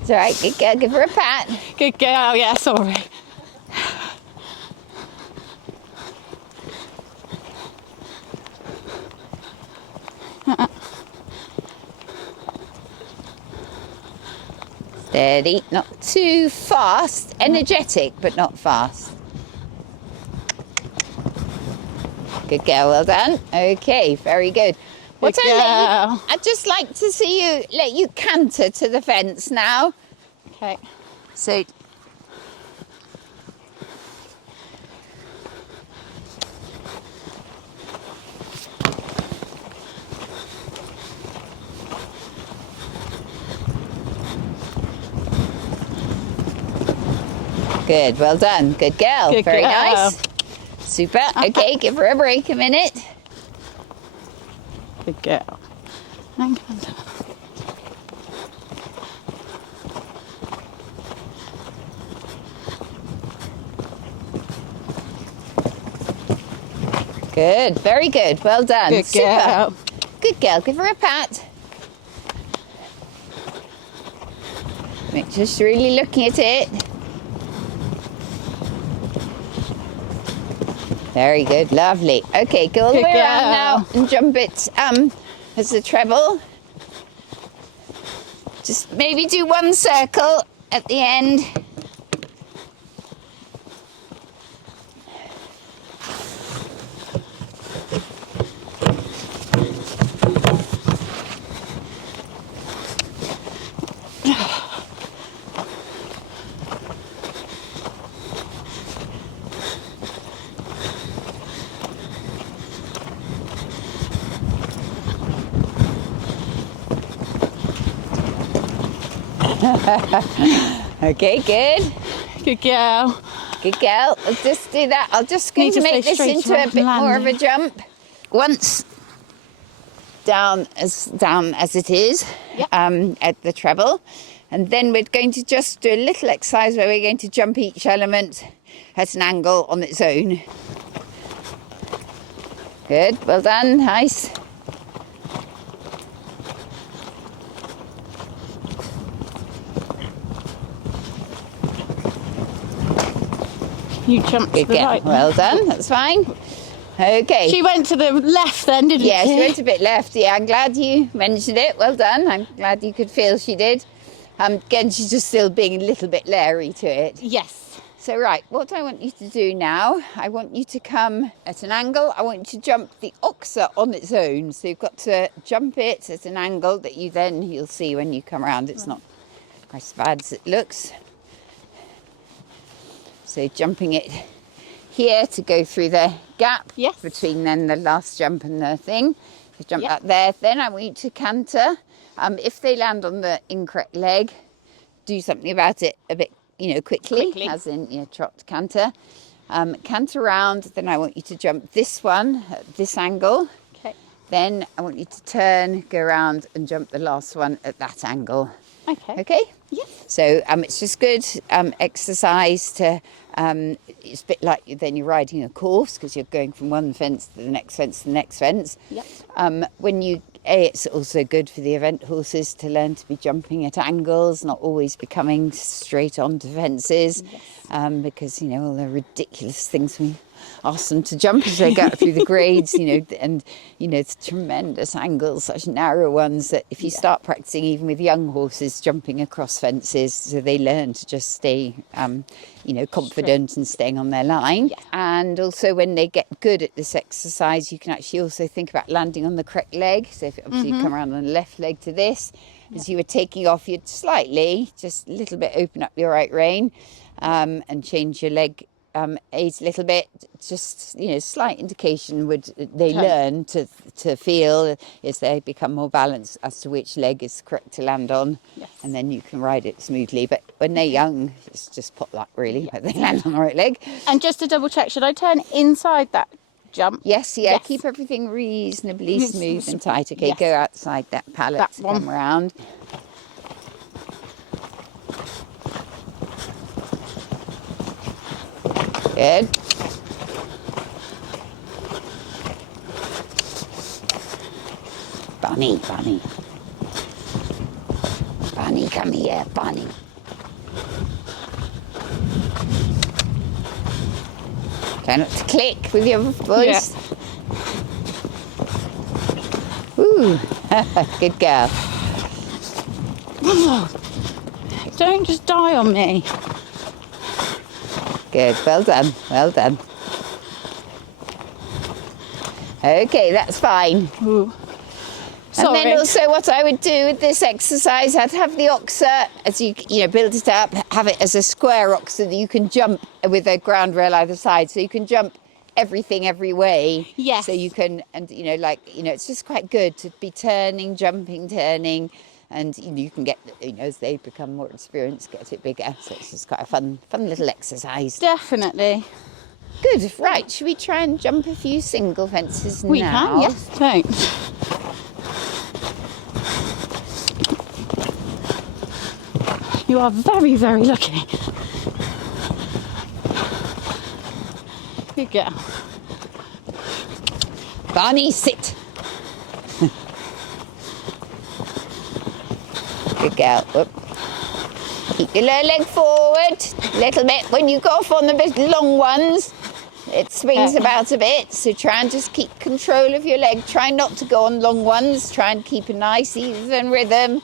It's all right, good girl, give her a pat. Good girl, yeah, sorry. Steady, not too fast, energetic, but not fast. Good girl, well done. Okay, very good. Good girl. I'd just like to see you, let you canter to the fence now. Okay. So, good, well done. Good girl. Good Very girl. nice. Super. Okay, give her a break a minute. Good girl. And canter. Good, very good. Well done. Good girl. Super. Good girl. Give her a pat. Just really looking at it. Very good, lovely. Okay, go all the Good way around girl. now and jump it as a treble. Just maybe do one circle at the end. Okay, good. Good girl. Good girl. I'll just do that. I'll just going Need to to make stay this straight into a around bit more of a landing. jump. Once down as it is at the treble, and then we're going to just do a little exercise where we're going to jump each element at an angle on its own. Good. Well done. Nice. You jumped to Good the girl. right. Well done. That's fine. Okay. She went to the left then, didn't Yeah, she? she went a bit left. Yeah, I'm glad you mentioned it. Well done. I'm glad you could feel she did. Again, she's just still being a little bit leery to it. Yes. So, right, what I want you to do now, I want you to come at an angle. I want you to jump the oxer on its own. So you've got to jump it at an angle that you'll see when you come around. It's not as bad as it looks. So jumping it here to go through the gap Yes. between then the last jump and the thing. So jump Yep. that there. Then I want you to canter. If they land on the incorrect leg, do something about it a bit, quickly. As in, trot, canter. Canter around. Then I want you to jump this one at this angle. Okay. Then I want you to turn, go around and jump the last one at that angle. Okay. Okay? Yes. So it's just good exercise to, it's a bit like then you're riding a course because you're going from one fence to the next fence to the next fence. Yep. It's also good for the event horses to learn to be jumping at angles, not always be coming straight onto fences, because, all the ridiculous things we ask them to jump as they go up through the grades, and, it's tremendous angles, such narrow ones that if you start practicing even with young horses jumping across fences, so they learn to just stay, confident and staying on their line. Yeah. And also when they get good at this exercise, you can actually also think about landing on the correct leg. So if obviously you come around on the left leg to this, as you were taking off, you'd slightly, just a little bit, open up your right rein and change your leg aids a little bit. Just slight indication would they learn to feel as they become more balanced as to which leg is correct to land on. Yes. And then you can ride it smoothly. But when they're young, it's just pot luck really, but they land on the right leg. And just to double check, should I turn inside that jump? Yes, keep everything reasonably smooth and tight. Okay, go outside that pallet, That one. come around. Good. Bunny. Bunny, come here, Bunny. Try not to click with your voice. Ooh, good girl. Don't just die on me. Good, well done. Okay, that's fine. Ooh. And Sorry. then also what I would do with this exercise, I'd have the oxer, as you build it up, have it as a square oxer that you can jump with a ground rail either side. So you can jump everything every way. Yes. So you can, and it's just quite good to be turning, jumping, turning. And you can get, as they become more experienced, get it bigger. So it's just quite a fun little exercise. Definitely. Good. Right. Should we try and jump a few single fences now? We can, yes. Thanks. You are very, very lucky. Good girl. Barney, sit. Good girl. Whoop. Keep your lower leg forward a little bit. When you go off on the bit long ones, it swings about a bit. So try and just keep control of your leg. Try not to go on long ones. Try and keep a nice even rhythm.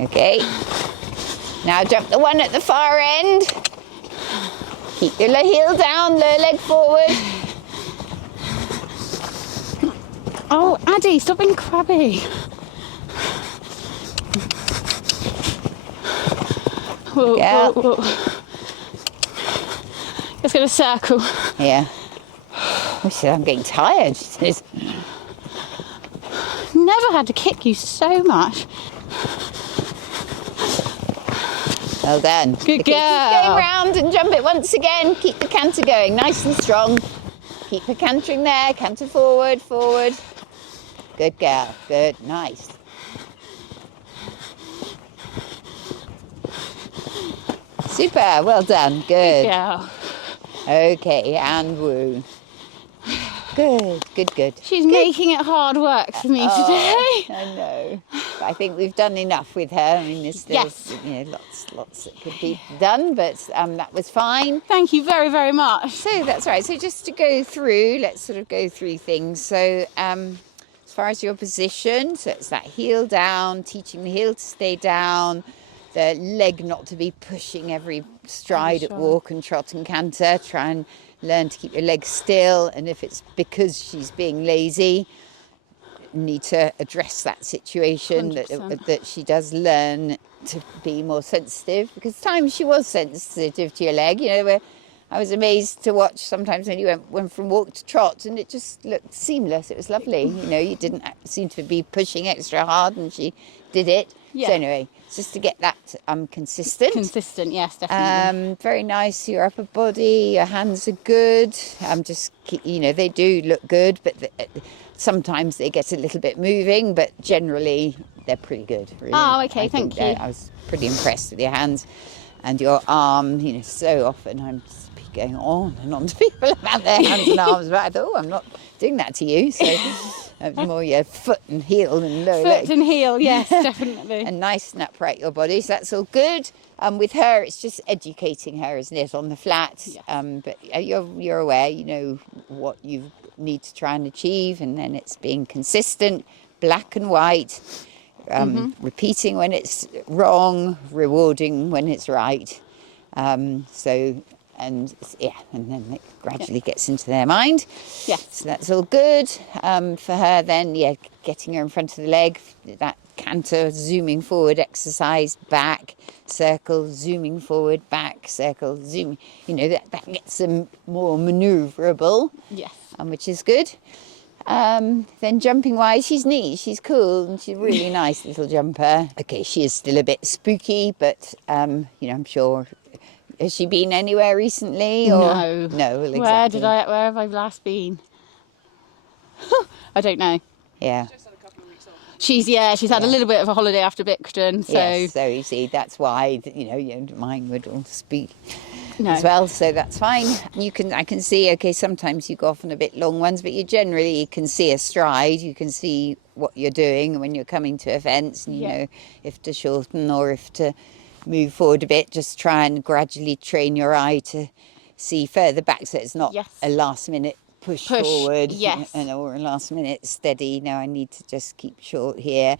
Okay, now jump the one at the far end. Keep your heel down, lower leg forward. Oh, Addie, stop being crabby. Whoa, Yeah. whoa, whoa. Let's get a circle. Yeah. Oh, she said, I'm getting tired, she says. Never had to kick you so much. Well done. Good Okay, keep girl. going round and jump it once again. Keep the canter going, nice and strong. Keep the cantering there, canter forward, forward. Good girl, good, nice. Super, well done, good. Yeah. Okay, and woo. Good, good, good. She's making it hard work for me today. I know. But I think we've done enough with her. I mean, there's still lots that could be done, but that was fine. Thank you very, very much. So that's right. So just to go through, let's sort of go through things. So as far as your position, so it's that heel down, teaching the heel to stay down, the leg not to be pushing every stride at walk and trot and canter. Try and learn to keep your legs still. And if it's because she's being lazy, need to address that situation, that she does learn to be more sensitive, because at times she was sensitive to your leg, where I was amazed to watch sometimes when you went from walk to trot, and it just looked seamless. It was lovely. You know, you didn't seem to be pushing extra hard, and she did it. Yeah. So anyway, it's just to get that consistent. Consistent, yes, definitely. Very nice. Your upper body, your hands are good. You know, they do look good, but sometimes they get a little bit moving, but generally they're pretty good. Really. Oh, okay, I thank think you. I was pretty impressed with your hands and your arm. You know, so often I'm just going on and on to people about their hands and arms, but I thought, I'm not doing that to you. So it was more your foot and heel and lower leg. Foot and heel, yes, definitely. And nice and upright your body, so that's all good. With her, it's just educating her, isn't it, on the flat? Yes. But you're aware, you know what you need to try and achieve, and then it's being consistent, black and white, repeating when it's wrong, rewarding when it's right. And then it gradually gets into their mind. Yes. So that's all good. For her then, getting her in front of the leg, that canter, zooming forward exercise, back, circle, zooming forward, back, circle, zoom. You know, that gets them more manoeuvrable, Yes. which is good. Then jumping wise, she's neat, she's cool, and she's a really nice little jumper. Okay, she is still a bit spooky, but, you know, I'm sure... Has she been anywhere recently? Or? No. No, well, exactly. Where have I last been? I don't know. Yeah. She's had a little bit of a holiday after Bicton, so... Yes, so you see, that's why, you know, mine would all speak No. as well, so that's fine. I can see, okay, sometimes you go off on a bit long ones, but you generally can see a stride, you can see what you're doing when you're coming to a fence, and you know if to shorten or if to move forward a bit. Just try and gradually train your eye to see further back, so it's not a last minute push forward, or a last minute steady. No, I need to just keep short here.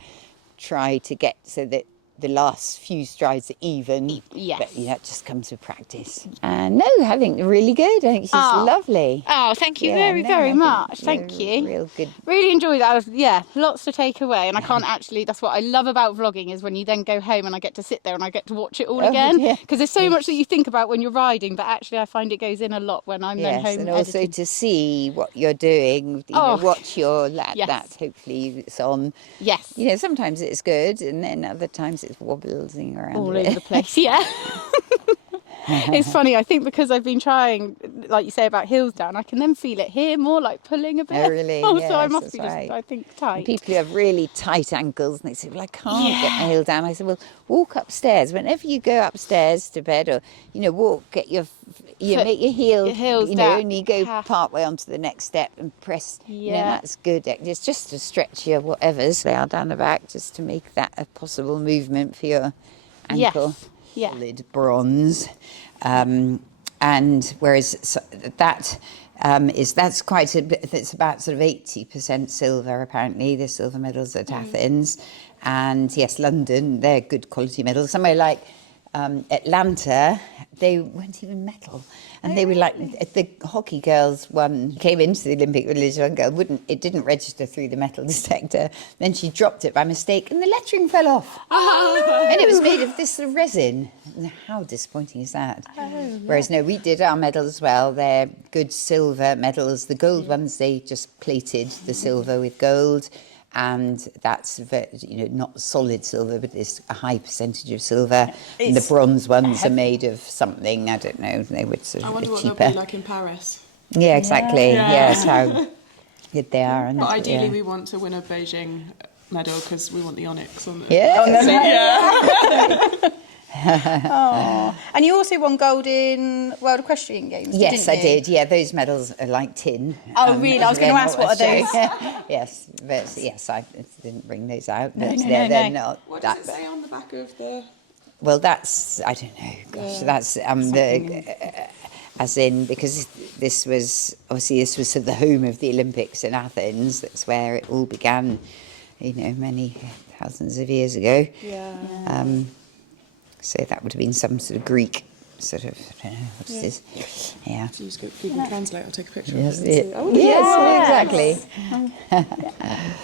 Try to get so that the last few strides are even. Yes. But it just comes with practice. No, I think really good. I think she's lovely. Oh, thank you very much. Thank you. Real good. Really enjoyed that. Lots to take away. And I can't actually, that's what I love about vlogging, is when you then go home and I get to sit there and I get to watch it all again. Because there's so much that you think about when you're riding, but actually I find it goes in a lot when I'm then home and also editing. to see what you're doing, you know, watch your that hopefully it's on. Yes. You know, sometimes it's good, and then other times it's wobbling around all over the place. Yeah. It's funny, I think because I've been trying, like you say about heels down, I can then feel it here more, like pulling a bit. Oh, really? So yes, I must be right. just, I think, tight. And people who have really tight ankles, and they say, well, I can't get my heel down. I said, well, walk upstairs. Whenever you go upstairs to bed, or, you know, walk, make your heels down, and you go part way onto the next step and press. You know, that's good. It's just to stretch your whatevers they are down the back, just to make that a possible movement for your ankle. Yes. Solid bronze. And whereas that's quite a bit, it's about sort of 80% silver apparently, the silver medals at Athens. And yes, London, they're good quality medals. Somewhere like Atlanta, they weren't even metal. And they were like, the hockey girls came into the Olympic Village, one girl it didn't register through the metal detector. Then she dropped it by mistake and the lettering fell off. And it was made of this sort of resin. How disappointing is that? Whereas no, we did our medals as well. They're good silver medals. The gold ones, they just plated the silver with gold. And that's, not solid silver, but it's a high percentage of silver. And the bronze ones are made of something, I don't know, they would sort of I wonder what cheaper. they'll be like in Paris. Yeah, exactly. Yes, how good they are. And but ideally we want to win a Beijing medal because we want the onyx on it. Yeah. And you also won gold in World Equestrian Games, yes, didn't you? I did. Yeah, those medals are like tin. Oh, really? I was going to ask, what are those? Yes, but yes, I didn't bring those out. But No. they're not. What does it say on the back of the... Well, that's, I don't know. Gosh, that's as in, because this was sort of the home of the Olympics in Athens. That's where it all began, many thousands of years ago. Yeah. So that would have been some sort of Greek sort of, I don't know, what's this? Yeah. So you just go Google Translate, I'll take a picture Yes, of it. And see, yes, exactly.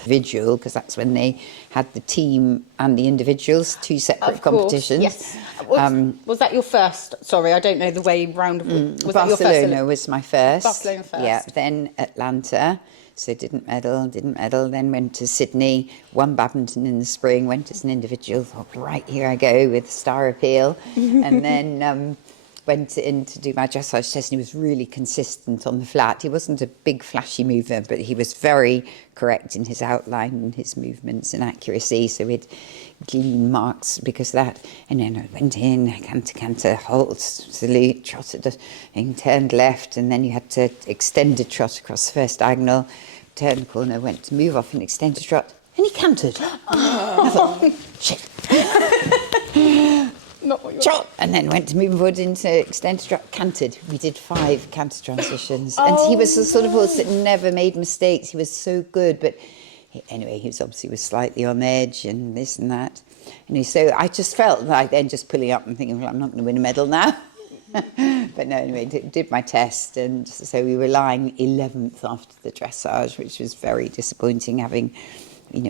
Individual, because that's when they had the team and the individuals, two separate competitions. Yes. Was that your first? Sorry, I don't know the way round. Was that your first? Barcelona was my first. Barcelona first. Yeah, then Atlanta. So didn't medal, then went to Sydney, won badminton in the spring, went as an individual, thought, right, here I go with Star Appeal. And then went in to do my dressage test, and he was really consistent on the flat. He wasn't a big flashy mover, but he was very correct in his outline and his movements and accuracy, so we'd glean marks because of that. And then I went in, canter, halt, salute, trotted, and turned left, and then you had to extend a trot across the first diagonal, turned the corner, went to move off an extended trot, and he cantered. I thought, shit. Not what you Trot, and then went to move forward into extended trot, cantered. We did 5 canter transitions, and he was the sort of horse that never made mistakes. He was so good, but anyway, he was obviously slightly on edge and this and that. And so I just felt like then just pulling up and thinking, well, I'm not going to win a medal now. But no, anyway, did my test, and so we were lying 11th after the dressage, which was very disappointing, having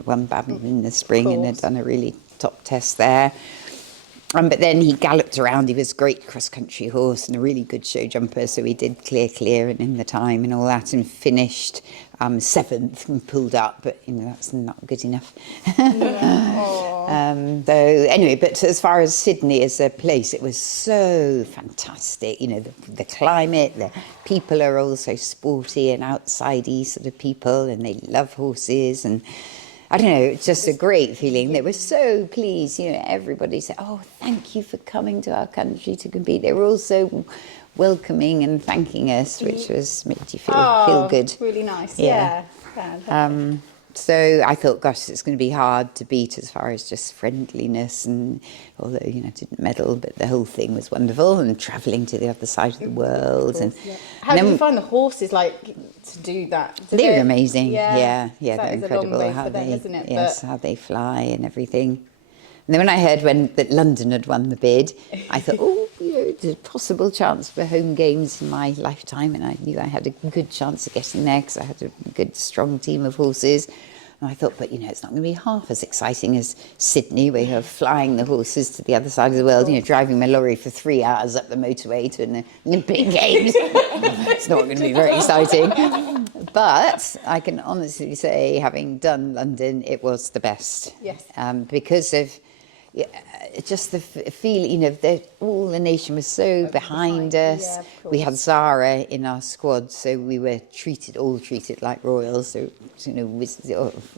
won badminton in the spring and had done a really top test there. But then he galloped around. He was a great cross-country horse and a really good show jumper. So he did clear and in the time and all that, and finished 7th and pulled up. But that's not good enough. So anyway, but as far as Sydney as a place, it was so fantastic. The climate, the people are all so sporty and outsidey sort of people, and they love horses and. I don't know, it's just a great feeling. They were so pleased, everybody said, oh, thank you for coming to our country to compete. They were all so welcoming and thanking us, which made you feel good. Really nice, yeah. So I thought, gosh, it's going to be hard to beat as far as just friendliness, and although, I didn't medal, but the whole thing was wonderful, and travelling to the other side of the world. How did you find the horses to do that? They're amazing. Yeah, they're incredible how they, isn't it? Yes, how they fly and everything. And then when I heard that London had won the bid, I thought, there's a possible chance for home games in my lifetime, and I knew I had a good chance of getting there because I had a good, strong team of horses. And I thought, but it's not going to be half as exciting as Sydney, where you're flying the horses to the other side of the world, driving my lorry for 3 hours up the motorway to an Olympic Games. It's not going to be very exciting. But I can honestly say, having done London, it was the best. Yes. Because of just the feeling, all the nation was so behind us. Yeah, we had Zara in our squad, so we were treated like royals, so with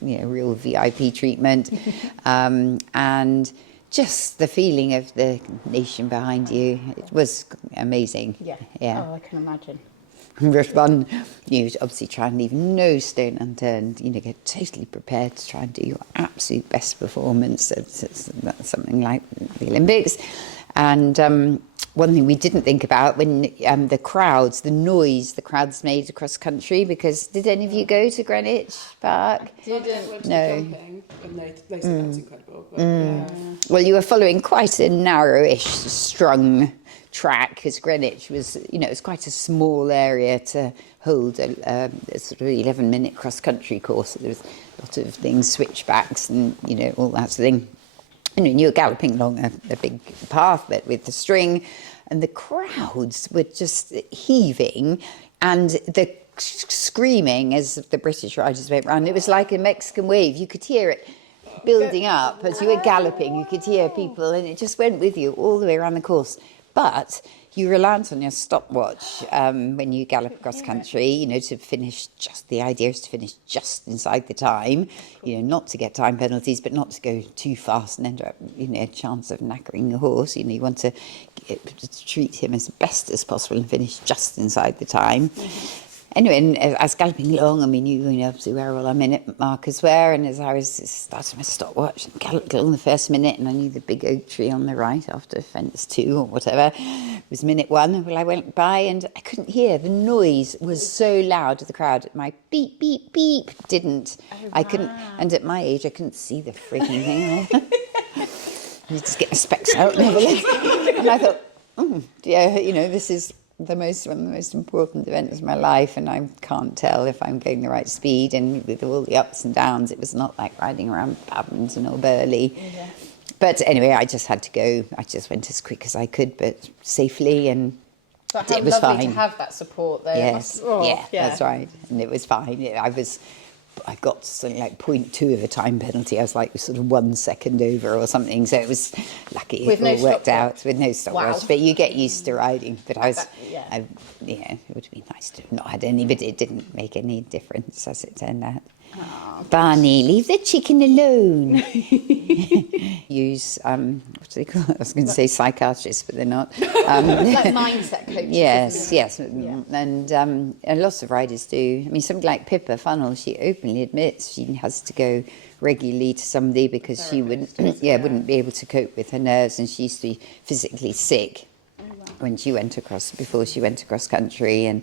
real VIP treatment, and just the feeling of the nation behind you, it was amazing. Yeah. Oh, I can imagine. Fun, obviously try and leave no stone unturned, get totally prepared to try and do your absolute best performance. That's something like the Olympics. And one thing we didn't think about when the crowds, the noise the crowds made across country, because did any of you go to Greenwich Park? Didn't. No. Jumping, and they said that's incredible. But, Well, you were following quite a narrowish, strung track, because Greenwich was, it was quite a small area to hold a sort of 11-minute cross-country course. There was a lot of things, switchbacks and, all that sort of thing. And you were galloping along a big path, but with the string, and the crowds were just heaving, and the screaming as the British riders went round. It was like a Mexican wave. You could hear it building up as you were galloping. You could hear people, and it just went with you all the way around the course. But you relied on your stopwatch when you gallop across country, to finish the idea is to finish just inside the time, not to get time penalties, but not to go too fast and end up, a chance of knackering the horse. You want to treat him as best as possible and finish just inside the time. Anyway, and I was galloping along, and we knew, obviously where all our minute markers were, and as I was starting my stopwatch and galloped along the first minute, and I knew the big oak tree on the right after fence 2 or whatever, it was minute 1. Well, I went by and I couldn't hear. The noise was so loud to the crowd. My beep, beep, beep didn't. I couldn't, and at my age, I couldn't see the freaking thing. You just get the specs out and have a look. And I thought, yeah, you know, this is one of the most important events of my life, and I can't tell if I'm going the right speed. And with all the ups and downs, it was not like riding around Badminton or Burley. Yeah. But anyway, I just had to go. I just went as quick as I could, but safely, and it was fine. To have that support there. Yes, that's right, and it was fine. I got something like 0.2 of a time penalty. I was like sort of 1 second over or something. So it was lucky it all worked out with no stopwatch. But you get used to riding. But it would have been nice to have not had any, but it didn't make any difference as it turned out. Oh, Barney, leave the chicken alone. Use, what do they call it? I was going to say psychiatrists, but they're not. Like mindset coaches. Yes. And lots of riders do. I mean, somebody like Pippa Funnell, she openly admits she has to go regularly to somebody because she wouldn't be able to cope with her nerves, and she used to be physically sick when she went before she went across country, and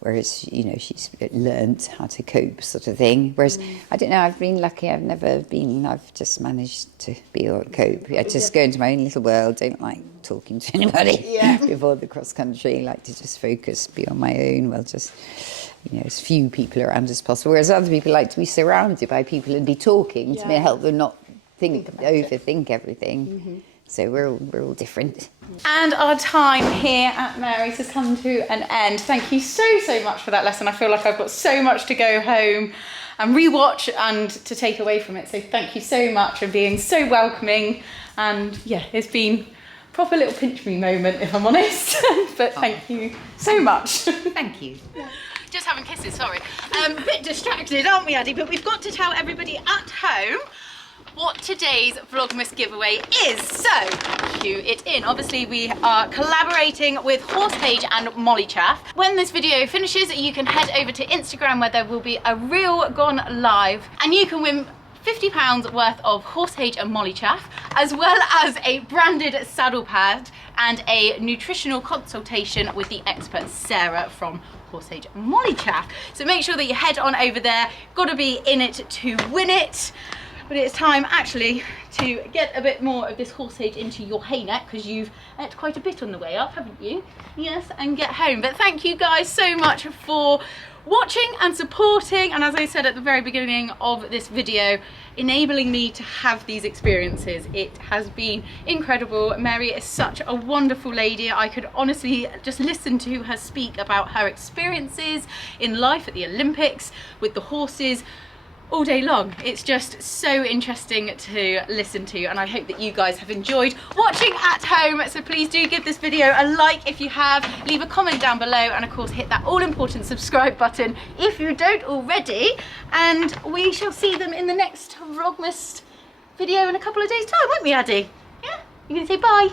whereas, you know, she's learnt how to cope, sort of thing. Whereas, I don't know, I've been lucky, I've just managed to be able to cope. I just go into my own little world, don't like talking to anybody before the cross country, like to just focus, be on my own, just, you know, as few people around as possible. Whereas other people like to be surrounded by people and be talking to help them not overthink everything. Mm-hmm. So we're all different. And our time here at Mary's has come to an end. Thank you so much for that lesson. I feel like I've got so much to go home and rewatch and to take away from it. So thank you so much for being so welcoming. And yeah, it's been a proper little pinch me moment, if I'm honest. But thank you so much. Thank you. Just having kisses, sorry. A bit distracted, aren't we, Addie? But we've got to tell everybody at home what today's Vlogmas giveaway is. So, cue it in. Obviously, we are collaborating with HorseHage and Mollichaff. When this video finishes, you can head over to Instagram where there will be a reel gone live, and you can win £50 worth of HorseHage and Mollichaff, as well as a branded saddle pad and a nutritional consultation with the expert Sarah from HorseHage and Mollichaff. So make sure that you head on over there. Got to be in it to win it. But it's time actually to get a bit more of this HorseHage into your hay net, because you've ate quite a bit on the way up, haven't you? Yes, and get home. But thank you guys so much for watching and supporting, and as I said at the very beginning of this video, enabling me to have these experiences. It has been incredible. Mary is such a wonderful lady. I could honestly just listen to her speak about her experiences in life at the Olympics with the horses all day long. It's just so interesting to listen to, and I hope that you guys have enjoyed watching at home. So please do give this video a like if you have, leave a comment down below, and of course hit that all important subscribe button if you don't already, and we shall see them in the next Vlogmas video in a couple of days time, won't we, Addie? Yeah? You're gonna say bye?